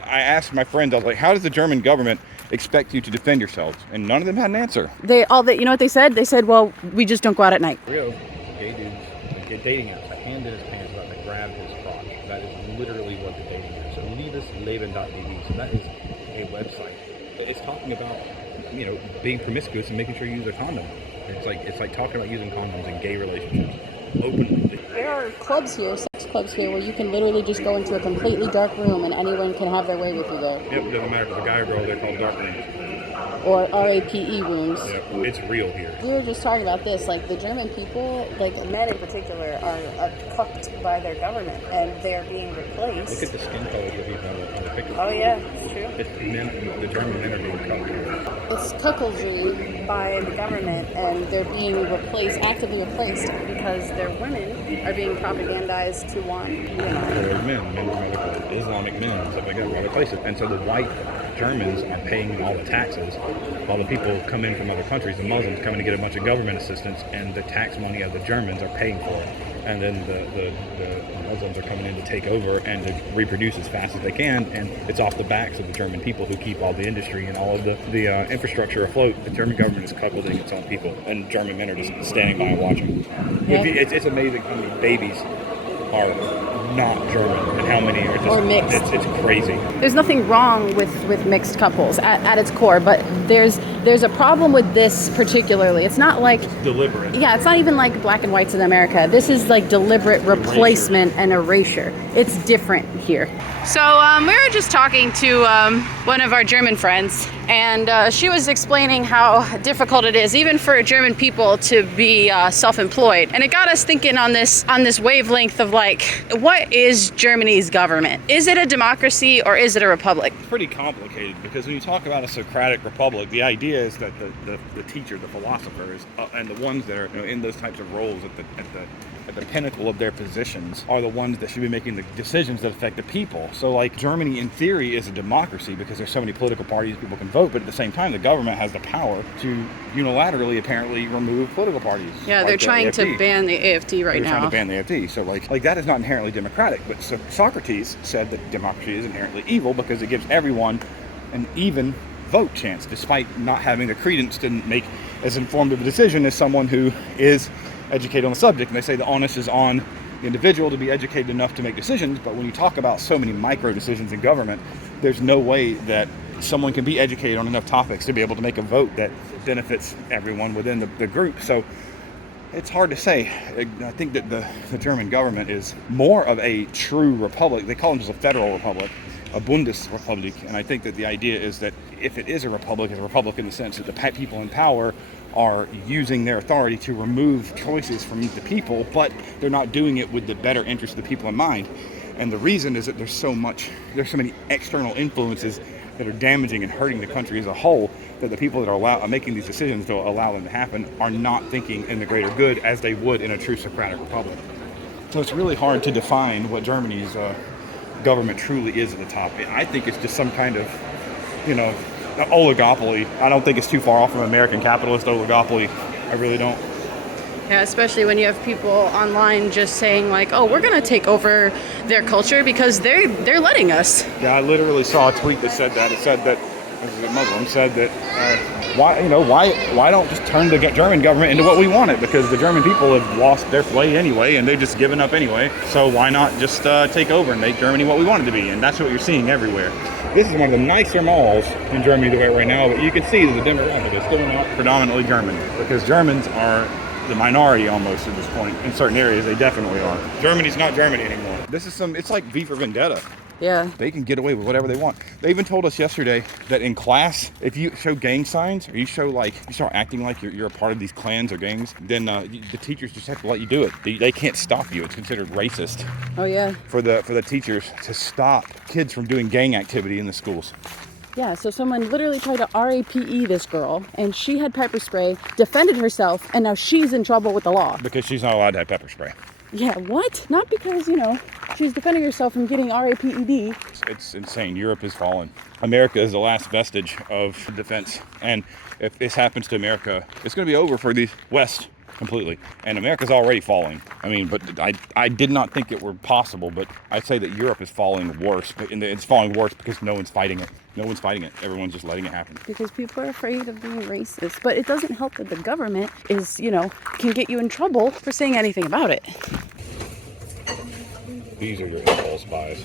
asked my friends, I was like, how does the German government expect you to defend yourselves? And none of them had an answer. You know what they said? They said, well, we just don't go out at night. Real gay dudes get dating apps. A hand in his pants about to grab his crotch. That is literally what the dating app. So liebesleben.de. So that is a website. It's talking about, being promiscuous and making sure you use a condom. It's like talking about using condoms in gay relationships openly. There are clubs here, sex clubs here, where you can literally just go into a completely dark room and anyone can have their way with you there. Yep, doesn't matter if it's a guy or girl, they're called dark rooms. Or RAPE rooms. Yep, it's real here. We were just talking about this, like the German people, like men in particular, are cucked by their government and they're being replaced. Look at the skin colors of people on the picture. Oh yeah, it's true. The German men are being cucked. It's cuckoldry by the government and they're being actively replaced because their women are being propagandized to want women. They're men from other Islamic men, stuff like that, from other places. And so the white Germans are paying all the taxes, while the people come in from other countries, the Muslims come in to get a bunch of government assistance, and the tax money of the Germans are paying for it. And then the Muslims are coming in to take over and to reproduce as fast as they can, and it's off the backs of the German people who keep all the industry and all of the infrastructure afloat. The German government is cuckolding its own people, and German men are just standing by and watching. Yeah. It's amazing how many babies are not German and how many are just or mixed. It's crazy. There's nothing wrong with mixed couples at its core, but there's a problem with this particularly. It's not like Deliberate. Yeah, it's not even like black and whites in America. This is like deliberate replacement and erasure. It's different here. So we were just talking to one of our German friends, and she was explaining how difficult it is, even for German people, to be self-employed. And it got us thinking on this wavelength of like, what is Germany's government? Is it a democracy or is it a republic? It's pretty complicated because when you talk about a Socratic republic, the idea is that the teacher, the philosopher, is, and the ones that are in those types of roles at the pinnacle of their positions are the ones that should be making the decisions that affect the people. So like Germany in theory is a democracy because there's so many political parties people can vote, but at the same time the government has the power to unilaterally apparently remove political parties. Yeah, like they're trying to ban the AFD right now. They're trying to ban the AFD. So like that is not inherently democratic, but so Socrates said that democracy is inherently evil because it gives everyone an even vote chance, despite not having the credence to make as informed of a decision as someone who is educated on the subject. And they say the onus is on the individual to be educated enough to make decisions, but when you talk about so many micro decisions in government, there's no way that someone can be educated on enough topics to be able to make a vote that benefits everyone within the group. So it's hard to say. I think that the German government is more of a true republic. They call themselves a federal republic, a Bundesrepublik, and I think that the idea is that if it is a republic, it's a republic in the sense that the people in power are using their authority to remove choices from the people, but they're not doing it with the better interest of the people in mind. And the reason is that there's so many external influences that are damaging and hurting the country as a whole, that the people that are making these decisions to allow them to happen are not thinking in the greater good as they would in a true Socratic republic. So it's really hard to define what Germany's government truly is at the top. I think it's just some kind of, oligopoly. I don't think it's too far off from American capitalist oligopoly. I really don't. Yeah, especially when you have people online just saying like, "Oh, we're gonna take over their culture because they're letting us." Yeah, I literally saw a tweet that said that. It said that a Muslim said that why don't just turn the German government into what we want it, because the German people have lost their way anyway and they've just given up anyway. So why not just take over and make Germany what we want it to be? And that's what you're seeing everywhere. This is one of the nicer malls in Germany right now, but you can see that the demographic is still not predominantly German, because Germans are the minority almost at this point. In certain areas, they definitely are. Germany's not Germany anymore. It's like V for Vendetta. Yeah. They can get away with whatever they want. They even told us yesterday that in class, if you show gang signs, or you start acting like you're a part of these clans or gangs, then the teachers just have to let you do it. They can't stop you. It's considered racist. Oh yeah. For the teachers to stop kids from doing gang activity in the schools. Yeah, so someone literally tried to RAPE this girl, and she had pepper spray, defended herself, and now she's in trouble with the law. Because she's not allowed to have pepper spray. Yeah, what? Not because, she's defending herself from getting RAPED. It's insane. Europe is fallen. America is the last vestige of defense. And if this happens to America, it's going to be over for the West completely. And America's already falling. But I did not think it were possible, but I'd say that Europe is falling worse. But it's falling worse because no one's fighting it. No one's fighting it. Everyone's just letting it happen. Because people are afraid of being racist. But it doesn't help that the government is, can get you in trouble for saying anything about it. These are your impulse buys.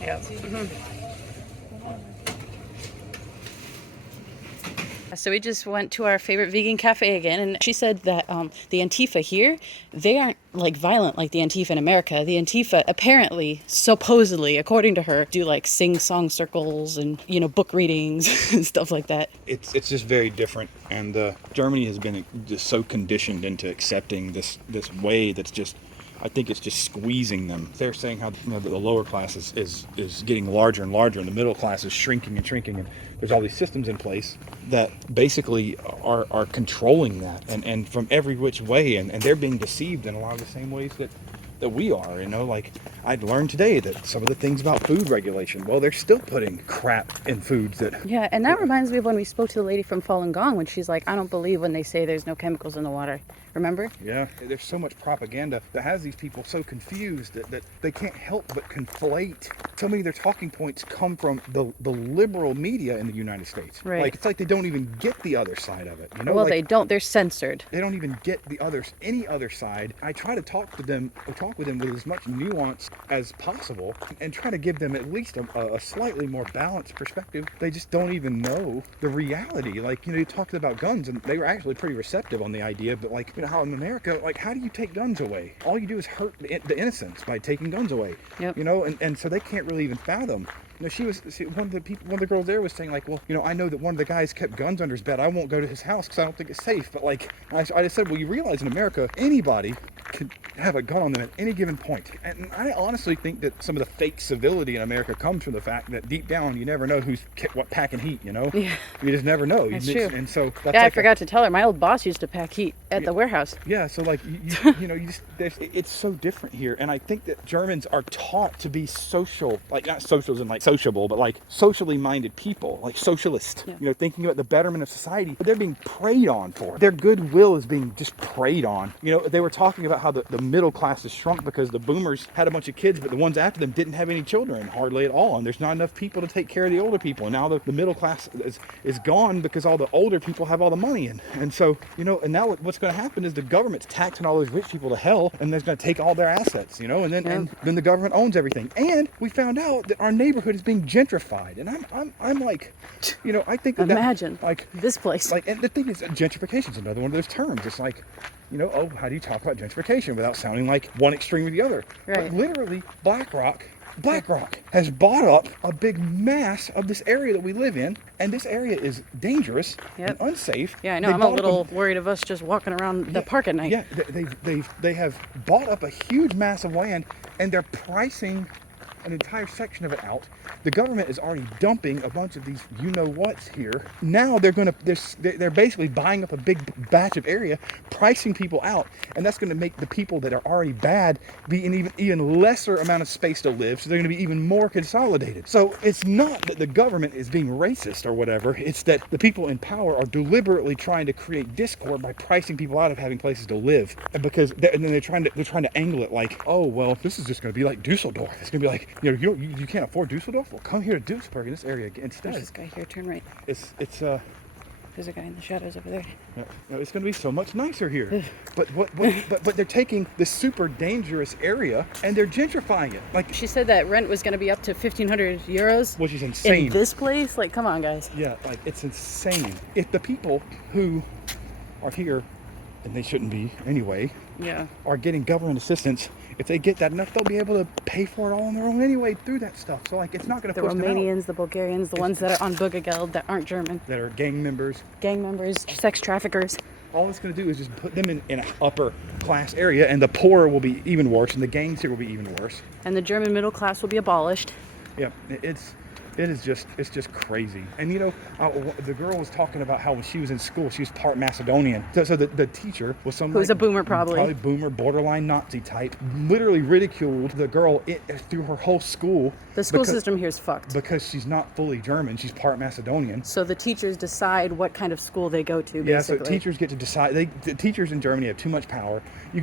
Yeah. Mm-hmm. So we just went to our favorite vegan cafe again, and she said that the Antifa here, they aren't like violent like the Antifa in America. The Antifa apparently, supposedly, according to her, do like sing-song circles and, book readings and stuff like that. It's just very different, and Germany has been just so conditioned into accepting this way that's just, I think it's just squeezing them. They're saying how the lower class is getting larger and larger, and the middle class is shrinking and shrinking, and there's all these systems in place that basically are controlling that, and from every which way, and they're being deceived in a lot of the same ways that we are. Like I'd learned today that some of the things about food regulation, well, they're still putting crap in foods that... Yeah, and that reminds me of when we spoke to the lady from Falun Gong, when she's like, I don't believe when they say there's no chemicals in the water. Remember? Yeah, there's so much propaganda that has these people so confused that they can't help but conflate. So many of their talking points come from the liberal media in the United States. Right. Like, it's like they don't even get the other side of it. Well, they don't. They're censored. They don't even get any other side. I try to talk with them with as much nuance as possible and try to give them at least a slightly more balanced perspective. They just don't even know the reality. Like, you talked about guns, and they were actually pretty receptive on the idea, but how in America, how do you take guns away? All you do is hurt the innocents by taking guns away. Yep. And so they can't really even fathom. One of the girls there was saying I know that one of the guys kept guns under his bed. I won't go to his house because I don't think it's safe. But I just said, well, you realize in America, anybody could have a gun on them at any given point. And I honestly think that some of the fake civility in America comes from the fact that deep down, you never know who's what packing heat, Yeah. You just never know. That's true. And so that's I forgot to tell her, my old boss used to pack heat at the warehouse. Yeah, so it's so different here. And I think that Germans are taught to be social, not socials and sociable, but socially minded people, socialist, thinking about the betterment of society. But they're being preyed on for it. Their goodwill is being just preyed on. They were talking about about how the middle class has shrunk because the boomers had a bunch of kids, but the ones after them didn't have any children, hardly at all. And there's not enough people to take care of the older people. And now the middle class is gone because all the older people have all the money. And so, you know, and now what's going to happen is the government's taxing all those rich people to hell, and they're going to take all their assets, you know, and then the government owns everything. And we found out that our neighborhood is being gentrified. And I'm like, you know, I think imagine like this place. Like, and the thing is, gentrification is another one of those terms. It's like, you know, oh, how do you talk about gentrification without sounding like one extreme or the other? Right. But literally, BlackRock has bought up a big mass of this area that we live in, and this area is dangerous and unsafe. Yeah, I know. I'm a little worried of us just walking around the park at night. Yeah, they have bought up a huge mass of land, and they're pricing an entire section of it out. The government is already dumping a bunch of these you-know-what's here. Now they're basically buying up a big batch of area, pricing people out, and that's going to make the people that are already bad be in even lesser amount of space to live, so they're going to be even more consolidated. So it's not that the government is being racist or whatever, it's that the people in power are deliberately trying to create discord by pricing people out of having places to live. And because and then they're trying to angle it like, oh, well, this is just going to be like Dusseldorf. It's going to be like, you know, you can't afford Dusseldorf? Well, come here to Duisburg in this area instead. There's this guy here, turn right. There's a guy in the shadows over there. It's going to be so much nicer here. but they're taking this super dangerous area and they're gentrifying it. Like, she said that rent was going to be up to 1,500 euros. Which is insane. In this place? Like, come on, guys. Yeah, like, it's insane. If the people who are here, and they shouldn't be anyway, are getting government assistance, if they get that enough, they'll be able to pay for it all on their own anyway through that stuff. So, like, it's not going to push them out. The Romanians, the Bulgarians, the ones that are on Bürgergeld that aren't German. That are gang members, sex traffickers. All it's going to do is just put them in an upper class area, and the poor will be even worse, and the gangs here will be even worse. And the German middle class will be abolished. Yeah, it's just crazy. And you know, the girl was talking about how when she was in school, she was part Macedonian. So the teacher was some who's a boomer, probably boomer, borderline Nazi type, literally ridiculed the girl through her whole school. The school system here is fucked because she's not fully German; she's part Macedonian. So the teachers decide what kind of school they go to. Basically. Yeah, so teachers get to decide. The teachers in Germany have too much power.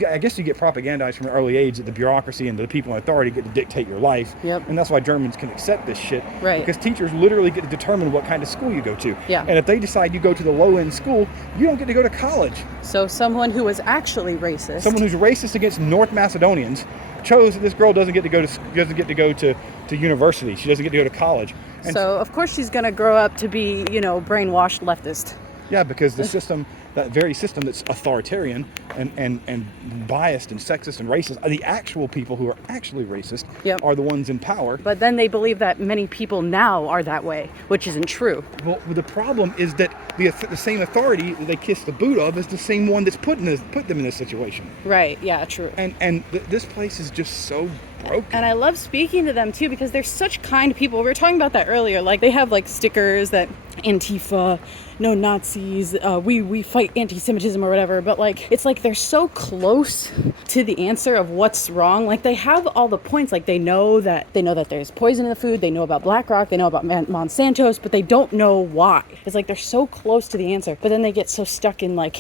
I guess you get propagandized from an early age that the bureaucracy and the people in authority get to dictate your life. Yep. And that's why Germans can accept this shit. Right. Because teachers literally get to determine what kind of school you go to. Yeah. And if they decide you go to the low-end school, you don't get to go to college. So someone who was actually racist. Someone who's racist against North Macedonians chose that this girl doesn't get to go to university. She doesn't get to go to college. And so of course she's going to grow up to be, you know, brainwashed leftist. Yeah, because the system, that very system that's authoritarian and biased and sexist and racist, the actual people who are actually racist are the ones in power. But then they believe that many people now are that way, which isn't true. Well, the problem is that the same authority that they kiss the boot of is the same one that's put them in this situation. Right, yeah, true. And this place is just so broken. And I love speaking to them too because they're such kind people. We were talking about that earlier. Like, they have like stickers that Antifa, no Nazis, we fight anti-Semitism or whatever, but like it's like they're so close to the answer of what's wrong. Like, they have all the points. Like, they know that there's poison in the food, they know about BlackRock, they know about Monsanto's, but they don't know why. It's like they're so close to the answer, but then they get so stuck in like,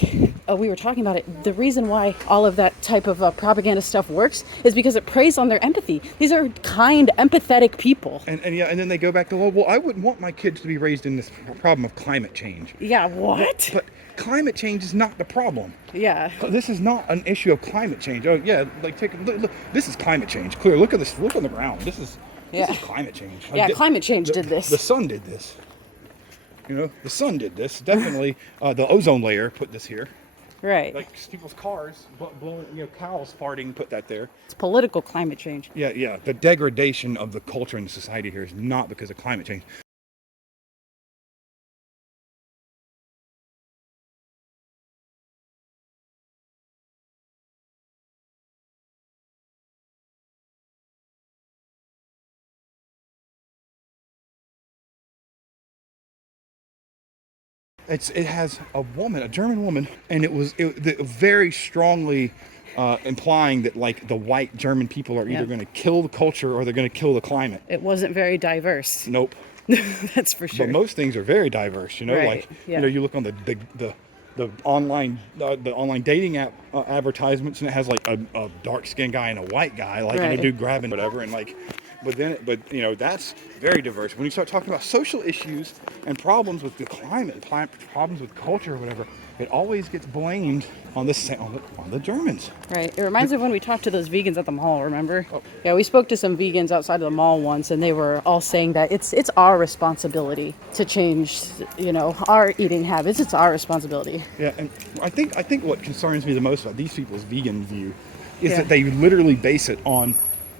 we were talking about it, the reason why all of that type of propaganda stuff works is because it preys on their empathy. These are kind, empathetic people. And then they go back to, well, I wouldn't want my kids to be raised in this problem of climate change. Yeah, what? But climate change is not the problem. Yeah. This is not an issue of climate change. Oh yeah, like look, this is climate change. Clear. Look at this. Look on the ground. This is climate change. Yeah, climate change did this. The sun did this. You know, the sun did this. Definitely, the ozone layer put this here. Right. Like people's cars blowing, cows farting put that there. It's political climate change. Yeah. The degradation of the culture and the society here is not because of climate change. It has a German woman, and it was very strongly implying that like the white German people are either going to kill the culture or they're going to kill the climate. It wasn't very diverse. Nope. That's for sure. But most things are very diverse, Right. Like you look on the the online dating app advertisements, and it has like a dark skinned guy and a white guy, like and a Right. dude grabbing whatever, and like, but you know, that's very diverse. When you start talking about social issues and problems with the climate, problems with culture or whatever, it always gets blamed on the Germans. Right. It reminds me of when we talked to those vegans at the mall, remember? Oh. Yeah, we spoke to some vegans outside of the mall once, and they were all saying that it's our responsibility to change, you know, our eating habits. It's our responsibility. Yeah, and I think what concerns me the most about these people's vegan view is Yeah. that they literally base it on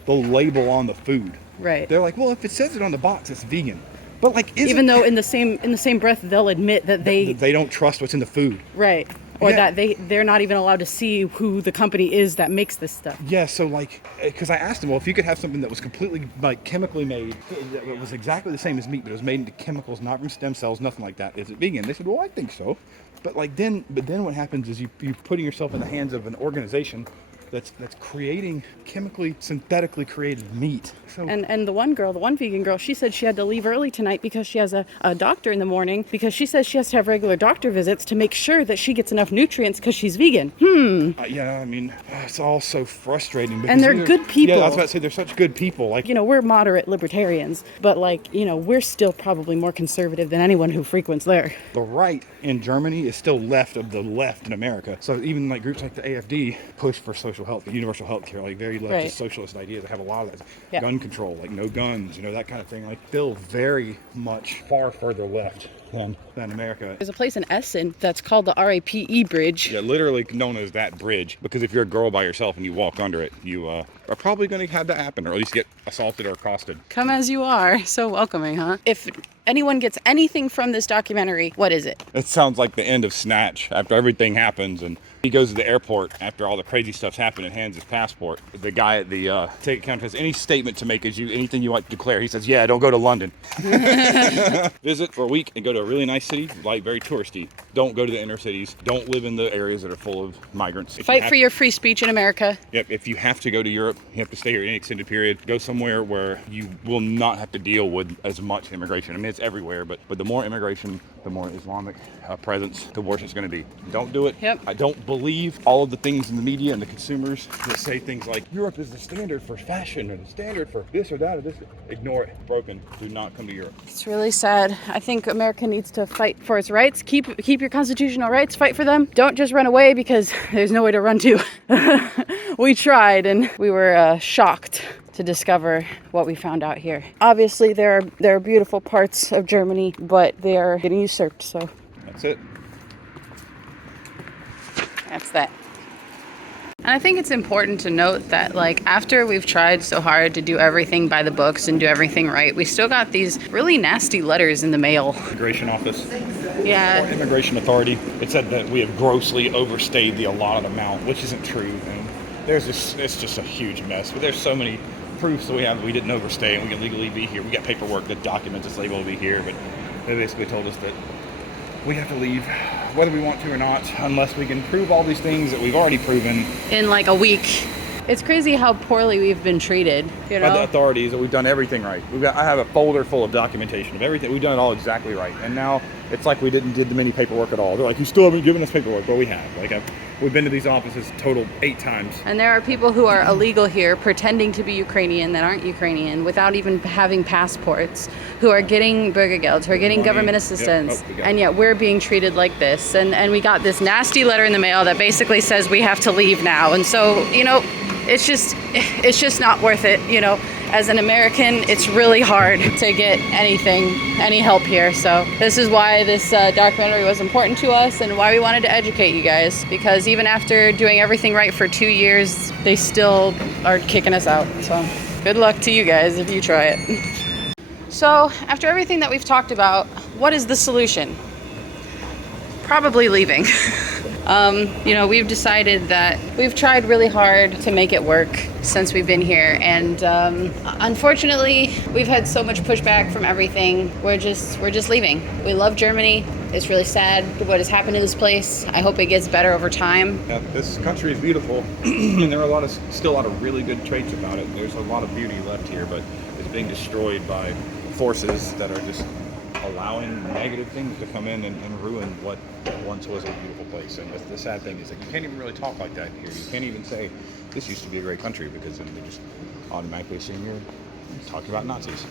the label on the food. Right. They're like, well, if it says it on the box, it's vegan. But like, Even though in the same breath they'll admit that they don't trust what's in the food. right, or Yeah. that they're not even allowed to see who the company is that makes this stuff. Yeah, so like, because I asked them, well, if you could have something that was completely like chemically made, that was exactly the same as meat, but it was made into chemicals, not from stem cells, nothing like that, is it vegan? They said, well, I think so. But then what happens is you're putting yourself in the hands of an organization that's creating chemically, synthetically created meat. So And the one vegan girl, she said she had to leave early tonight because she has a doctor in the morning, because she says she has to have regular doctor visits to make sure that she gets enough nutrients because she's vegan. yeah, I mean, it's all so frustrating. And they're because good people. Yeah, I was about to say, they're such good people. Like, You know, we're moderate libertarians, but like, you know, we're still probably more conservative than anyone who frequents there. the right in Germany is still left of the left in America. So even like groups like the AfD push for social health, universal health care, like very leftist Right. socialist ideas. I have a lot of that. Yeah. Gun control, like no guns, you know, that kind of thing. Like still very much far further left than America. There's a place in Essen that's called the RAPE Bridge. Yeah, literally known as that bridge, because if you're a girl by yourself and you walk under it, you are probably going to have that happen, or at least get assaulted or accosted. Come as you are. So welcoming, huh? If anyone gets anything from this documentary, what is it? It sounds like the end of Snatch after everything happens, and he goes to the airport after all the crazy stuff's happened and hands his passport. The guy at the ticket counter has any statement to make, anything you want to declare. He says, yeah, don't go to London. Visit for a week and go to a really nice city, like very touristy. Don't go to the inner cities. Don't live in the areas that are full of migrants. Fight for your free speech in America. Yep, if you have to go to Europe, you have to stay here any extended period. Go somewhere where you will not have to deal with as much immigration. I mean, it's everywhere, but the more immigration, the more Islamic presence, the worse it's going to be. Don't do it. Yep. I don't believe all of the things in the media and the consumers that say things like Europe is the standard for fashion or the standard for this or that or this. Ignore it. Broken. Do not come to Europe. It's really sad. I think America needs to fight for its rights. Keep your constitutional rights. Fight for them. Don't just run away because there's no way to run to. We tried and we were shocked to discover what we found out here. Obviously, there are beautiful parts of Germany, but they are getting usurped. So That's it. that's that. And I think it's important to note that, like, after we've tried so hard to do everything by the books and do everything right, we still got these really nasty letters in the mail. Immigration office. Yeah. Or immigration authority. It said that we have grossly overstayed the allotted amount, which isn't true. And it's just a huge mess. But there's so many proofs that we have that we didn't overstay and we can legally be here. We got paperwork that documents us able to be here, but they basically told us that we have to leave whether we want to or not, unless we can prove all these things that we've already proven In like a week. It's crazy how poorly we've been treated, you by the know? authorities, that we've done everything right. I have a folder full of documentation of everything. We've done it all exactly right. And now it's like we didn't did any paperwork at all. They're like, you still haven't given us paperwork. Well, we have. We've been to these offices total 8 times. And there are people who are illegal here pretending to be Ukrainian that aren't Ukrainian without even having passports, who are getting Bürgergeld, who are getting Money. government Yep. assistance. Oh, we got And it. yet we're being treated like this. And we got this nasty letter in the mail that basically says we have to leave now. And so, you know, it's just not worth it, you know. As an American, it's really hard to get any help here. So this is why this documentary was important to us and why we wanted to educate you guys. Because even after doing everything right for 2 years, they still are kicking us out. So good luck to you guys if you try it. So after everything that we've talked about, what is the solution? Probably leaving. You know, we've decided that we've tried really hard to make it work since we've been here, and unfortunately, we've had so much pushback from everything. We're just leaving. We love Germany. It's really sad what has happened to this place. I hope it gets better over time. Yeah, this country is beautiful, and there are still a lot of really good traits about it. There's a lot of beauty left here, but it's being destroyed by forces that are just allowing negative things to come in and ruin what once was a beautiful place. And the sad thing is that you can't even really talk like that here. You can't even say this used to be a great country, because then they just automatically assume you're talking about Nazis.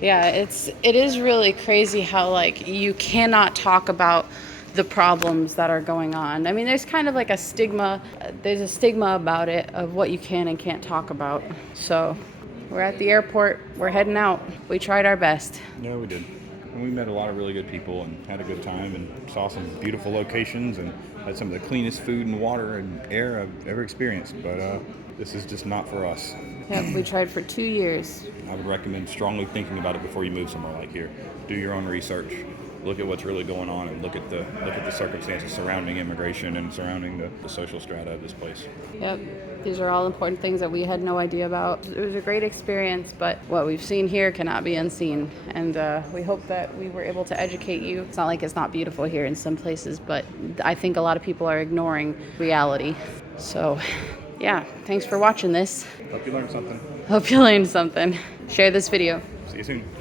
Yeah, it is really crazy how like you cannot talk about the problems that are going on. I mean, there's kind of like a stigma. There's a stigma about it of what you can and can't talk about. So we're at the airport. We're heading out. We tried our best. Yeah, we did. And we met a lot of really good people and had a good time and saw some beautiful locations and had some of the cleanest food and water and air I've ever experienced. But this is just not for us. Yep, we tried for 2 years. I would recommend strongly thinking about it before you move somewhere like here. Do your own research. Look at what's really going on, and look at the circumstances surrounding immigration and surrounding the social strata of this place. Yep, these are all important things that we had no idea about. It was a great experience, but what we've seen here cannot be unseen. And we hope that we were able to educate you. It's not like it's not beautiful here in some places, but I think a lot of people are ignoring reality. So, yeah, thanks for watching this. Hope you learned something. Hope you learned something. Share this video. See you soon.